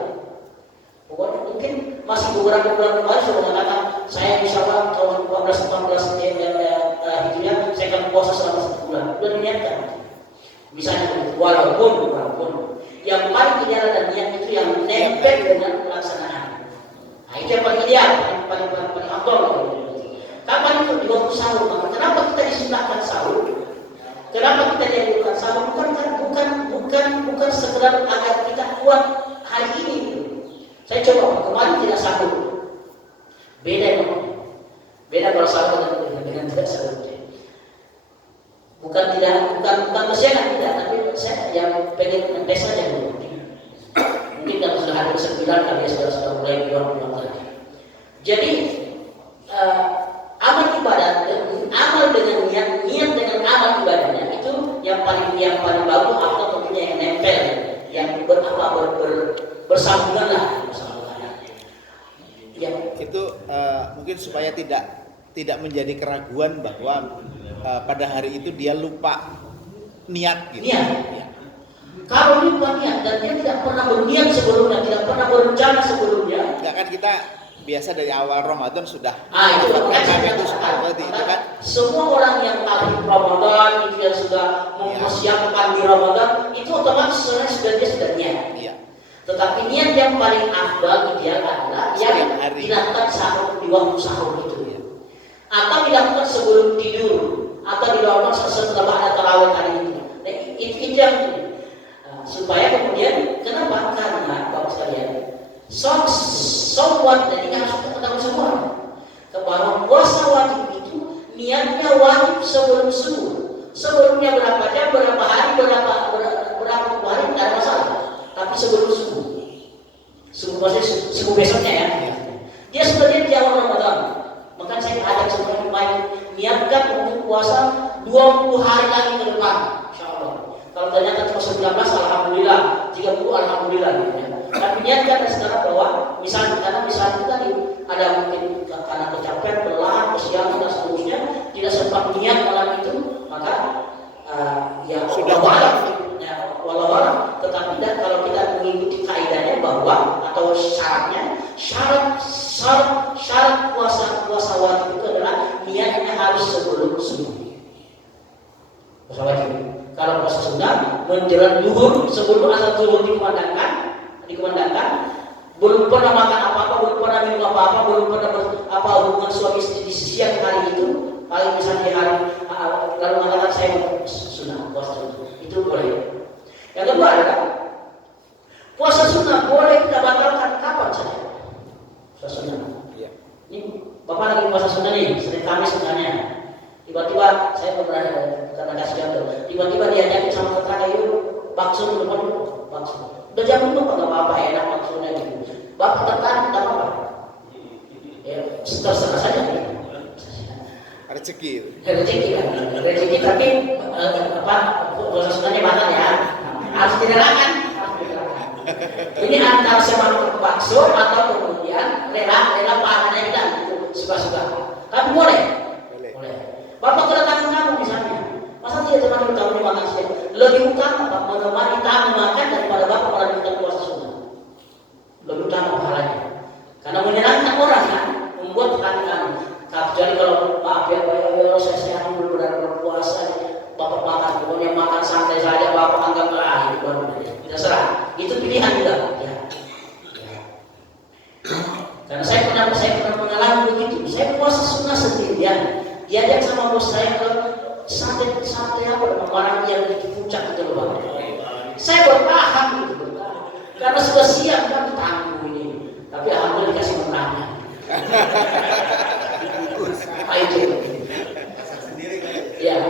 Pokoknya mungkin masih beberapa bulan kemarin sudah mengatakan saya insya Allah tahun 14-15 hijriah saya akan puasa selama 1 bulan. Sudah diniatkan. Misalnya walaupun yang paling ideal dan niat itu yang nempel dengan pelaksanaan. Nah itu yang paling ideal, paling afdal. Kapan itu di waktu sahur? Kenapa kita disunahkan sahur? Kenapa kita dianjurkan sahur? Bukan sekedar agar kita kuat hari ini. Saya coba kemarin tidak sahur. Beda kalau sahur dengan tidak sahur. Bukan kesiangan tidak, tapi saya yang pengen ngetes saja dulu. Mungkin kalau sudah hari ke-9 kali ya sudah mulai bilang lagi. Jadi amal ibadah, amal dengan niat dengan amal ibadahnya itu yang paling bagus atau tentunya yang nempel, yang bersambungan lah. Ya. Itu mungkin supaya tidak menjadi keraguan bahwa pada hari itu dia lupa niat gitu. Niat. Ya. Kalau lupa niat dan dia tidak pernah berniat sebelumnya, tidak pernah berencana sebelumnya. Enggak kan kita biasa dari awal Ramadan sudah itu kan semua orang yang ahli Ramadan itu yang sudah mempersiapkan di Ramadan itu otomatis dia sudah niat. Iya. Tetapi niat yang paling afdal ideal adalah yang dilakukan sahur di waktu sahur itu ya. Atau dilakukan sebelum tidur atau dilakukan setelah ada tarawih kali itu. Nah, itu yang supaya kemudian kenapa? Karena Bapak sekalian sobat dan ini harus kita ketahui semua bahwa puasa wajib itu niatnya wajib sebelum subuh. Sebelumnya berapa jam, berapa hari, berapa hari tidak ada masalah. Tapi sebelum subuh maksudnya subuh besoknya ya. Dia sebenarnya di awal Ramadan. Maka saya ajak semua pemain niatkan untuk puasa 20 hari lagi ke depan, insyaallah. Kalau ternyata cuma 19, alhamdulillah, 30 alhamdulillah gitu ya. Tapi niatkan sekarang bahwa misalnya itu tadi ada mungkin karena kecapean, kelelahan, kesiangan dan seterusnya tidak sempat niat malam itu, maka ya sudah walau tetapi kalau kita mengikuti kaidahnya bahwa atau syarat puasa wajib itu adalah niatnya harus sebelum subuh. Puasa wajib. Kalau puasa sunnah menjelang zuhur, sebelum azan zuhur dikumandangkan, belum pernah makan apa-apa, belum pernah minum apa-apa, belum pernah hubungan suami istri di siang hari itu, paling misalnya di hari lalu mengatakan saya sunnah puasa sunnah, itu boleh. Yang kedua adalah puasa sunnah boleh kita batalkan kapan saja. Puasa sunnah. Iya. Ini Bapak lagi puasa sunnah nih, Senin Kamis sebenarnya. Tiba-tiba saya pernah karena kasih contoh. Tiba-tiba diajakin sama tetangga, yuk bakso di depan, bakso. Udah jam 5 nggak apa-apa, enak baksonya gitu. Bapak tertarik nggak apa-apa. Ya, terserah saja. Rezeki. Rezeki tapi puasa sunnahnya batal ya. Harus direlakan. Ini antara semangat bakso atau kemudian rela pakannya kita gitu, suka-suka. Tapi boleh. Bapak kedatangan kamu misalnya, masa tidak teman bertahun makan siang? Lebih utama Pak menemani tamu makan daripada Bapak melanjutkan puasa sunnah. Lebih utama pahalanya. Karena menyenangkan orang kan, membuat kangen. Kecuali kalau maaf ya, saya belum berpuasa. Bapak makan, pokoknya makan santai saja, Bapak anggap itu baru terserah. Itu pilihan juga. Ya. Karena saya pernah mengalami begitu. Saya puasa sunnah sendirian. Diajak sama bos saya ke santai apa orang yang di puncak itu loh. Saya bertahan gitu. Karena sudah siap kan tangguh ini. Tapi alhamdulillah dikasih menangnya. Itu. Ya.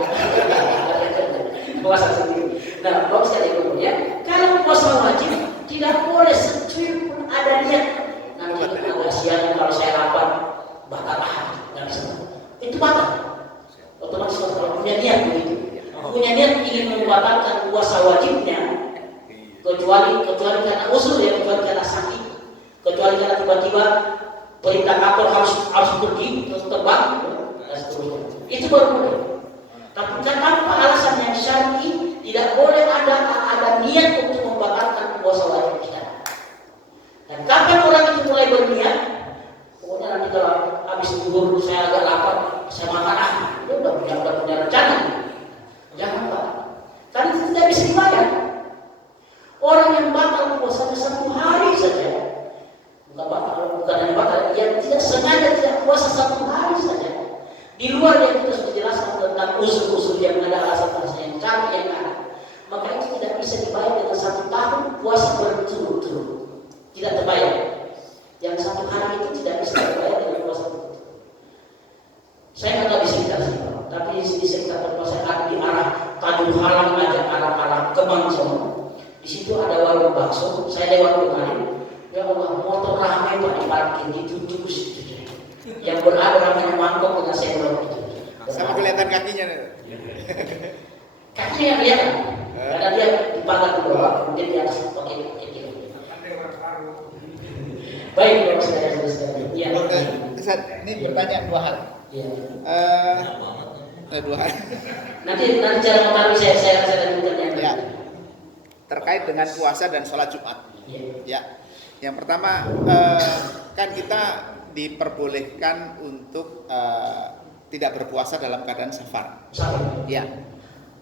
Puasa sendiri. Nah, kalau saya kemudian kalau puasa wajib tidak boleh secuil pun ada niat. Nanti agak siang kalau saya lapar batal nggak bisa. Itu batal. Otomatis kalau punya niat begitu. Punya niat ingin membatalkan puasa wajibnya, kecuali karena usul ya, kecuali karena sakit, kecuali karena tiba-tiba perintah kantor harus pergi terus terbang dan seterusnya. Itu baru boleh. Tapi tanpa alasan yang syar'i tidak boleh ada niat untuk membatalkan puasa wajib kita. Dan kapan orang itu mulai berniat? Pokoknya nanti kalau habis zuhur saya agak lapar, saya makan itu udah punya rencana. Jangan Pak. Karena itu tidak bisa dibayar. Orang yang batal puasanya 1 hari saja, bukan hanya batal, yang tidak sengaja tidak puasa 1 hari saja. Di luar yang kita sudah jelaskan tentang usul-usul yang ada, alasan-alasan yang cari yang ada, maka itu tidak bisa dibayar dengan 1 tahun puasa berturut-turut. Tidak terbayar. Yang 1 hari itu tidak bisa dibayar dengan puasa berturut-turut. Saya nggak tahu di sekitar sini, tapi di sekitar tempat saya ada di arah Tanjung Halang aja, arah Kemang semua. Di situ ada warung bakso. Saya lewat kemarin, ya Allah, motor ramai Pak diparkir, ditutup situ. Yang berada namanya mangkok dengan sendok itu. Sama kelihatan kakinya nih. Kakinya lihat, karena dia dipakai ke bawah, kemudian di atas pakai kaki. Baik, kalau saya selesai. Iya. Ini bertanya 2 hal. Iya. 2 hal. Nanti cara mengetahui saya lanjutkan yang Ya. Terkait dengan puasa dan sholat Jumat. Iya. Ya. Yang pertama kan kita diperbolehkan untuk tidak berpuasa dalam keadaan safar. Ya.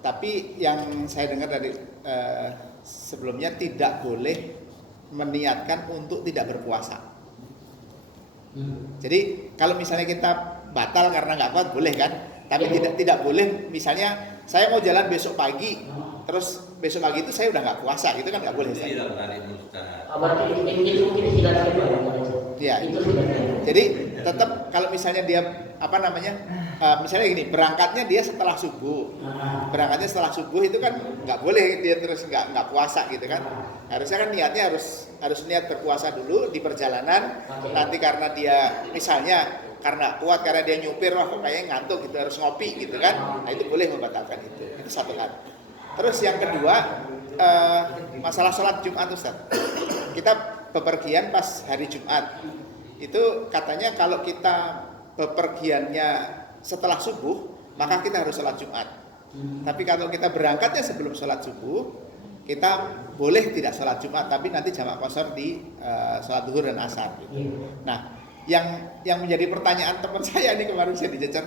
Tapi yang saya dengar dari sebelumnya tidak boleh meniatkan untuk tidak berpuasa. Jadi kalau misalnya kita batal karena nggak kuat boleh kan? Tapi tidak boleh misalnya saya mau jalan besok pagi, terus besok pagi itu saya udah nggak puasa, itu kan nggak boleh. Tidak berani mustahil. Itu mungkin tidak. Ya. Jadi tetap kalau misalnya dia apa namanya, misalnya gini, berangkatnya dia setelah subuh, berangkatnya setelah subuh itu kan nggak boleh dia terus nggak puasa gitu kan. Harusnya kan niatnya harus niat berpuasa dulu di perjalanan. Nanti karena dia misalnya karena kuat, karena dia nyupir, wah kok kayaknya ngantuk gitu, harus ngopi gitu kan. Nah itu boleh membatalkan itu satu hal. Terus yang kedua, masalah sholat Jumat Ustaz. Kita bepergian pas hari Jumat. Itu katanya kalau kita bepergiannya setelah subuh, maka kita harus sholat Jumat. Tapi kalau kita berangkatnya sebelum sholat subuh, kita boleh tidak sholat Jumat, tapi nanti jamak qashar di sholat zuhur dan asar. Gitu. Nah, yang menjadi pertanyaan teman saya ini kemarin saya dicecer,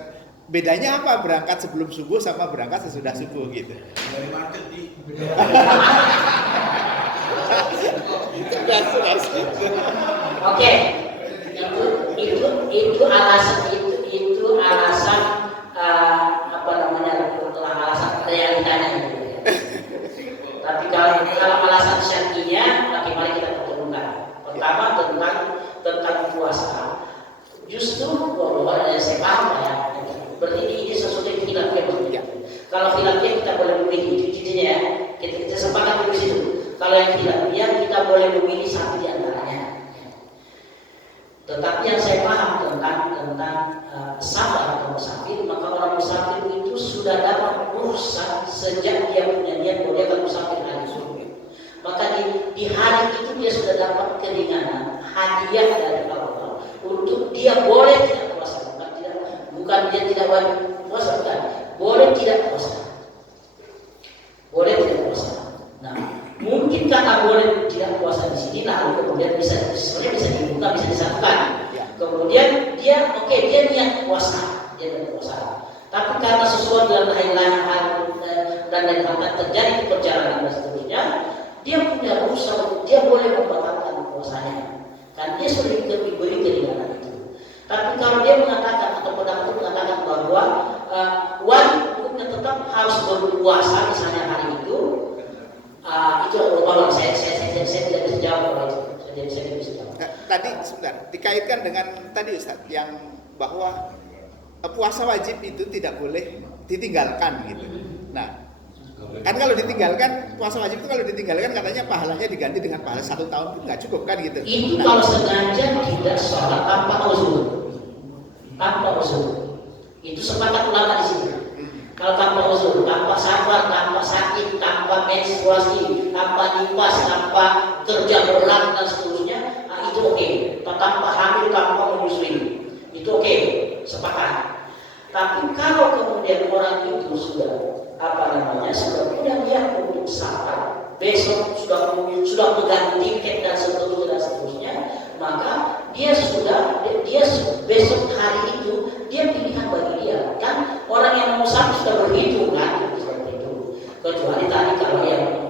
bedanya apa berangkat sebelum subuh sama berangkat sesudah subuh gitu? Dari market di Oke, itu alasan apa namanya, alasan realitanya gitu ya. Tapi kalau alasan syar'inya, mari kita pertemukan. Pertama tentang puasa. Justru bahwa saya paham ya. Berarti ini sesuatu yang hilafiyah. Kalau hilafiyah kita boleh memilih jadinya ya. Kita sepakat di situ. Kalau yang hilafiyah kita boleh memilih satu di antaranya. Tetapi yang saya paham tentang safar atau musafir, maka orang musafir itu sudah dapat rukhsah sejak dia punya niat bahwa dia akan musafir hari itu. Maka di hari itu dia sudah dapat keringanan, hadiah dari Allah untuk dia boleh tidak puasa, bukan dia tidak wajib puasa, bukan, boleh tidak puasa, boleh tidak puasa. Nah, mungkin karena boleh tidak puasa di sini, lalu kemudian bisa dibuka, bisa disatukan. Kemudian dia dia niat puasa, Tapi karena sesuatu yang lain dan akan terjadi di perjalanan dan seterusnya, dia punya rukhsah, dia boleh membatalkan puasanya. Kan dia sudah diberi keringanan itu. Tapi kalau dia mengatakan atau pendapat mengatakan bahwa wajib hukumnya tetap harus berpuasa misalnya hari itu kalau saya tidak bisa jawab kalau itu. Saya tidak bisa jawab. Tadi sebentar dikaitkan dengan tadi Ustaz yang bahwa puasa wajib itu tidak boleh ditinggalkan gitu. Nah, kan kalau ditinggalkan puasa wajib itu kalau ditinggalkan katanya pahalanya diganti dengan pahala 1 tahun itu nggak cukup kan gitu. Itu kalau sengaja tidak sholat tanpa uzur, itu sepakat ulama di sini. Kalau tanpa uzur, tanpa safar, tanpa sakit, tanpa menstruasi, tanpa nifas, tanpa kerja berat dan seterusnya, itu oke. Tanpa hamil, tanpa menyusui, itu oke, sepakat. Tapi kalau kemudian orang itu sudah sudah punya niat untuk safar, besok sudah pegang tiket dan seterusnya, maka dia besok hari itu dia pilihan bagi dia. Kan orang yang mau safar sudah berhitung kan seperti itu. Kecuali tadi kalau yang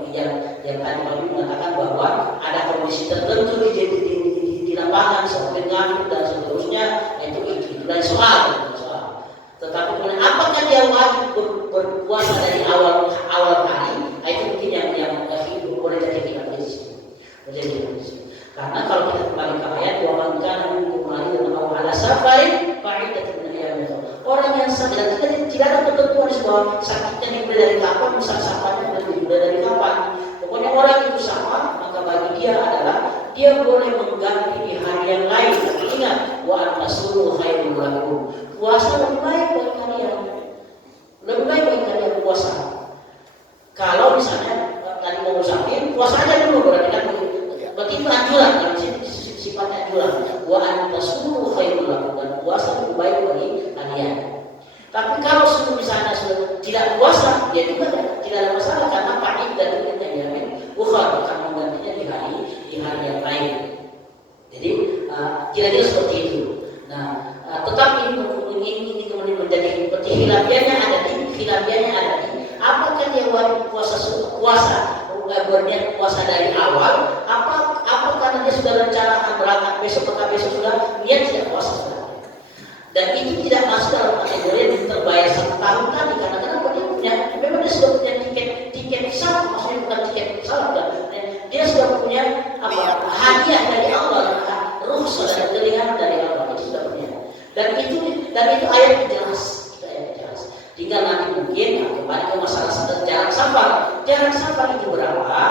tadi Pak mengatakan bahwa ada kondisi tertentu di lapangan seperti ngantuk dan seterusnya, itu lain soal. Tetapi kemudian apakah dia wajib berpuasa dari awal hari? Itu mungkin yang boleh jadi kita di sini. Karena kalau kita kembali ke ayat wa man kana minkum maridan aw ala safarin fa'idatun min ayyamin ukhra. Orang yang sakit tidak ada ketentuan bahwa sakitnya dimulai dari kapan, misal safarnya dimulai dari kapan. Pokoknya orang itu safar, maka bagi dia adalah dia boleh mengganti di hari yang lain. Tapi ingat, wa an-nasru khairul lakum. Puasa lebih baik bagi kalian, puasa. Kalau misalnya tadi mau musafir, puasa aja dulu berarti kan. Berarti itu anjuran, kan sifatnya anjuran. Wa an-nasru khairul lakum, dan puasa lebih baik bagi kalian. Tapi kalau misalnya sudah tidak puasa, dia juga tidak ada masalah karena pahit dan tidak yamin ukhra akan menggantinya di hari yang lain. Jadi kira-kira seperti itu. Nah, tetapi ini kemudian menjadi seperti khilafiahnya ada di apakah dia wajib puasa berniat puasa dari awal, apa karena dia sudah rencana berangkat besok sudah niat tidak puasa sudah. Dan itu tidak masuk dalam kategori yang terbayar 1 tahun tadi karena memang dia sudah punya tiket pesawat, maksudnya bukan tiket pesawat kan. Dia sudah punya hadiah dari Allah, rukhsah dan keringanan dari Allah, itu sudah punya. Dan dan itu ayatnya jelas. Itu ayatnya jelas. Tinggal nanti mungkin kembali ke masalah jarak safar. Jarak safar itu berapa?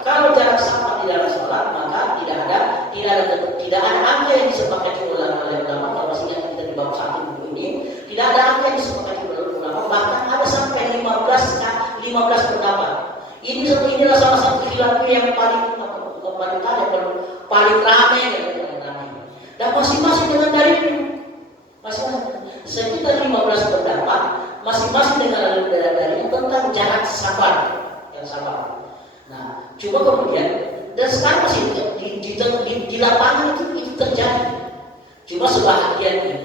Kalau jarak safar di dalam sholat maka tidak ada angka yang disepakati oleh ulama. Kalau masih ingat kita di bab 1 buku ini, tidak ada angka yang disepakati oleh ulama. Bahkan ada sampai 15 pendapat. Inilah salah satu khilaf yang paling ramai. Dan masing-masing dengan dalilnya. Sekitar 15 pendapat, masing-masing dengan dalilnya tentang jarak safar. Nah, cuma kemudian dan sekarang masih di lapangan itu terjadi. Cuma sebagian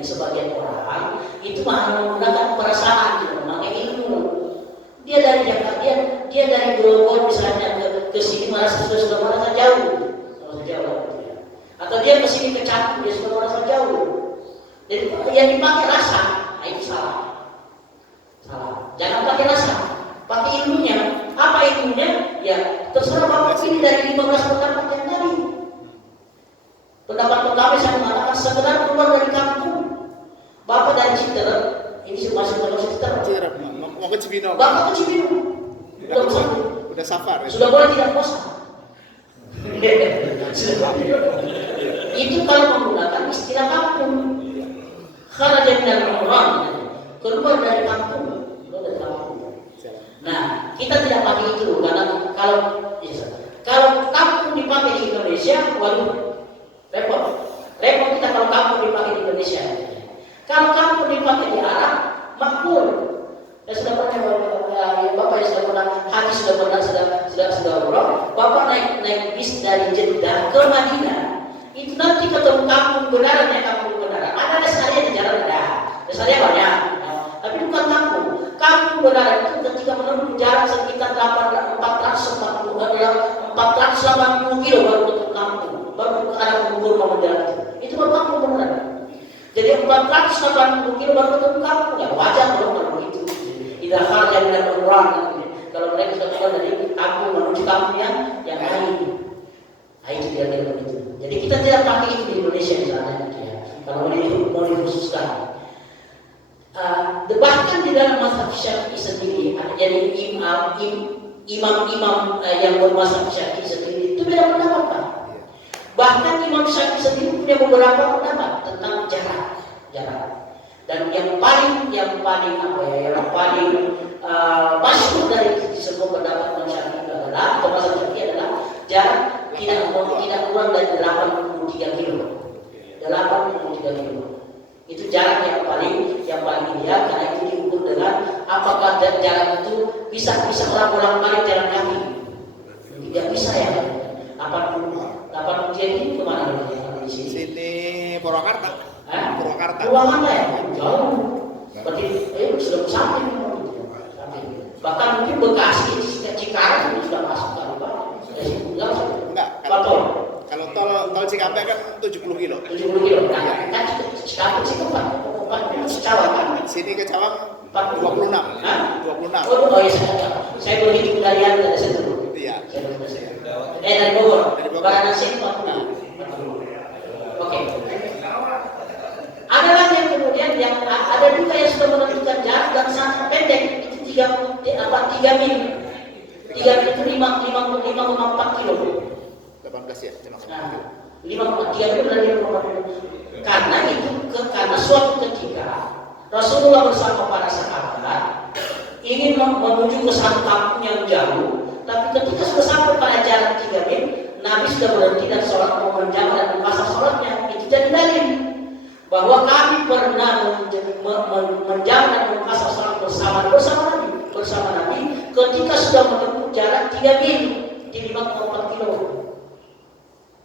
orang itu menggunakan perasaan, memakai ilmu. Dia dari Jakarta, dia dari Grogol misalnya ke sini sudah merasa jauh. Atau dia ke sini ke Cakung, dia sudah merasa jauh. Jadi yang dipakai rasa, itu salah. Jangan pakai rasa, pakai ilmunya. Apa ilmunya? Ya terserah Bapak ini dari 15 pendapat yang tadi. Pendapat pertama saya mengatakan sekedar keluar dari kampung. Bapak dari Citerep, ini masih terus Citerep. Mau ke Cibinong. Bapak ke Cibinong. Udah safar. Ya? Sudah boleh tidak puasa. Itu kalau menggunakan istilah kampung. Kharaja minal umrah, keluar dari kampung. Nah, kita tidak pakai itu karena kalau kampung dipakai di Indonesia, waduh, repot kita kalau kampung dipakai di Indonesia. Kalau kampung dipakai di Arab, makmur. Ya sudah pernah Bapak yang sudah pernah haji sudah umrah, Bapak naik bis dari Jeddah ke Madinah. Itu nanti ketemu kampung benaran. Ada dasarnya di jalan ada, dasarnya banyak. Tapi bukan kampung. Kampung benaran itu ketika menempuh jarak sekitar 480 kilo baru ketemu kampung, baru ada kubur mau jalan. Itu baru kampung benaran. Jadi 480 kilo baru ketemu kampung, ya wajar dong kalau begitu. Tidak hal yang tidak berulang. Kalau mereka sudah keluar dari kampung menuju kampung yang lain, itu dia begitu. Jadi kita tidak pakai itu di Indonesia misalnya. Kalau mau dikhususkan. Bahkan di dalam mazhab Syafi'i sendiri, jadi imam-imam yang bermazhab Syafi'i sendiri itu beda pendapat, Pak. Bahkan Imam Syafi'i sendiri punya beberapa pendapat tentang jarak. Dan yang paling masyhur dari semua pendapat Imam Syafi'i adalah atau mazhab Syafi'i adalah jarak tidak kurang dari 83 kilo. 83 kilo. Itu jarak yang paling ideal karena itu diukur dengan apakah jarak itu bisa ulang balik jalan kaki. Tidak bisa ya. 83 ini kemana di sini? Sini Purwakarta. Purwakarta ya? Jauh. Berarti sudah sampai. Bahkan mungkin Bekasi, Cikarang itu sudah masuk kali Pak. Enggak. Kalau tol Cikampek kan 70 kilo. 70 kilo. Nah, kan Cikampek sih kan Cawang kan. Sini ke Cawang 26. Hah? 26. Oh iya, saya berhitung dari situ. Iya. Dari Bogor. Barang sini 40. Oke. Ada lagi yang kemudian yang ada juga yang sudah menentukan jarak dan sangat pendek itu 3 mil. 3 mil itu 5,4 kilo. 18 ya. Nah, 5,3 mil dan 5,4 kilo. Karena suatu ketika Rasulullah bersama para sahabat ingin menuju ke satu kampung yang jauh, tapi ketika sudah sampai pada jarak 3 mil, Nabi sudah berhenti dan sholat mau menjaga dan mengkasar sholatnya. Itu jadi dalil bahwa kami pernah menjaga dan mengkasar sholat bersama Nabi ketika sudah menempuh jarak 3 mil di 5,4 kilo.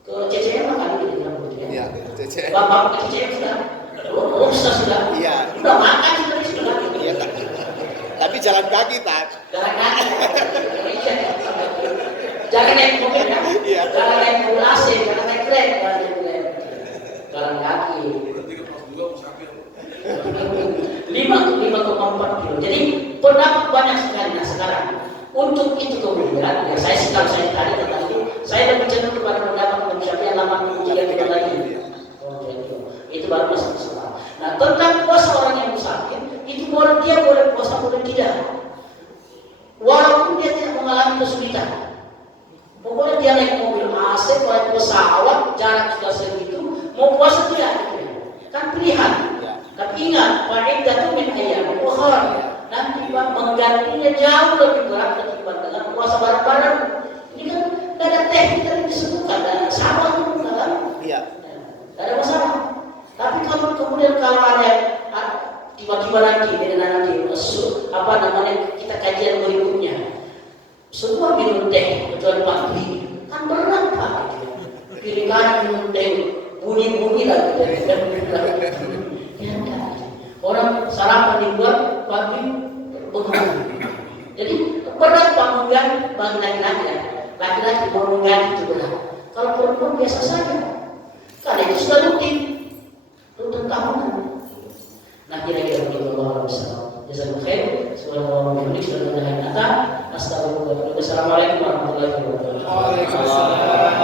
Ke CCM kan gitu kan? Iya, CCM. Bapak ke CCM sudah. Iya. Sudah makan sudah gitu. Iya, tapi jalan kaki tak. Jalan kaki. Jangan naik mobil ya. Iya. Jangan naik mobil AC, jangan naik Grab, jalan kaki. 5,4 kilo. Jadi pendapat banyak sekali. Nah sekarang untuk itu kemudian ya saya tadi tentang itu saya lebih cenderung kepada pendapat Imam Syafi'i yang 83 kilo lagi. Itu baru masuk Islam. Nah tentang dia boleh puasa, boleh tidak. Walaupun dia tidak mengalami kesulitan. Pokoknya dia naik mobil AC, naik pesawat, jarak sudah segitu, mau puasa tidak? Kan pilihan. Tapi ingat, fa'iddatun min ayyamin ukhra. Nanti menggantinya jauh lebih berat ketimbang dengan puasa bareng-bareng. Ini kan tidak ada teknik tadi disebutkan, dan sama itu kan? Iya. Tidak ada masalah. Tapi kalau kemudian ada tiba-tiba nanti apa namanya, kita kajian berikutnya, semua minum teh kecuali pagi, kan berat Pak. Pilih kanan minum teh, bunyi-bunyi lagi. Ya enggak. Orang sarapan dibuat pagi begitu. Jadi berat bangunan bagi laki-laki. Laki-laki bangunan itu berat. Kalau perempuan biasa saja. Karena itu sudah rutin tahunan. Nah kira-kira begitu Allah SWT. Jazakumullah khair. Subhanallah wa bihamdihi. Assalamualaikum warahmatullahi wabarakatuh. Waalaikumsalam.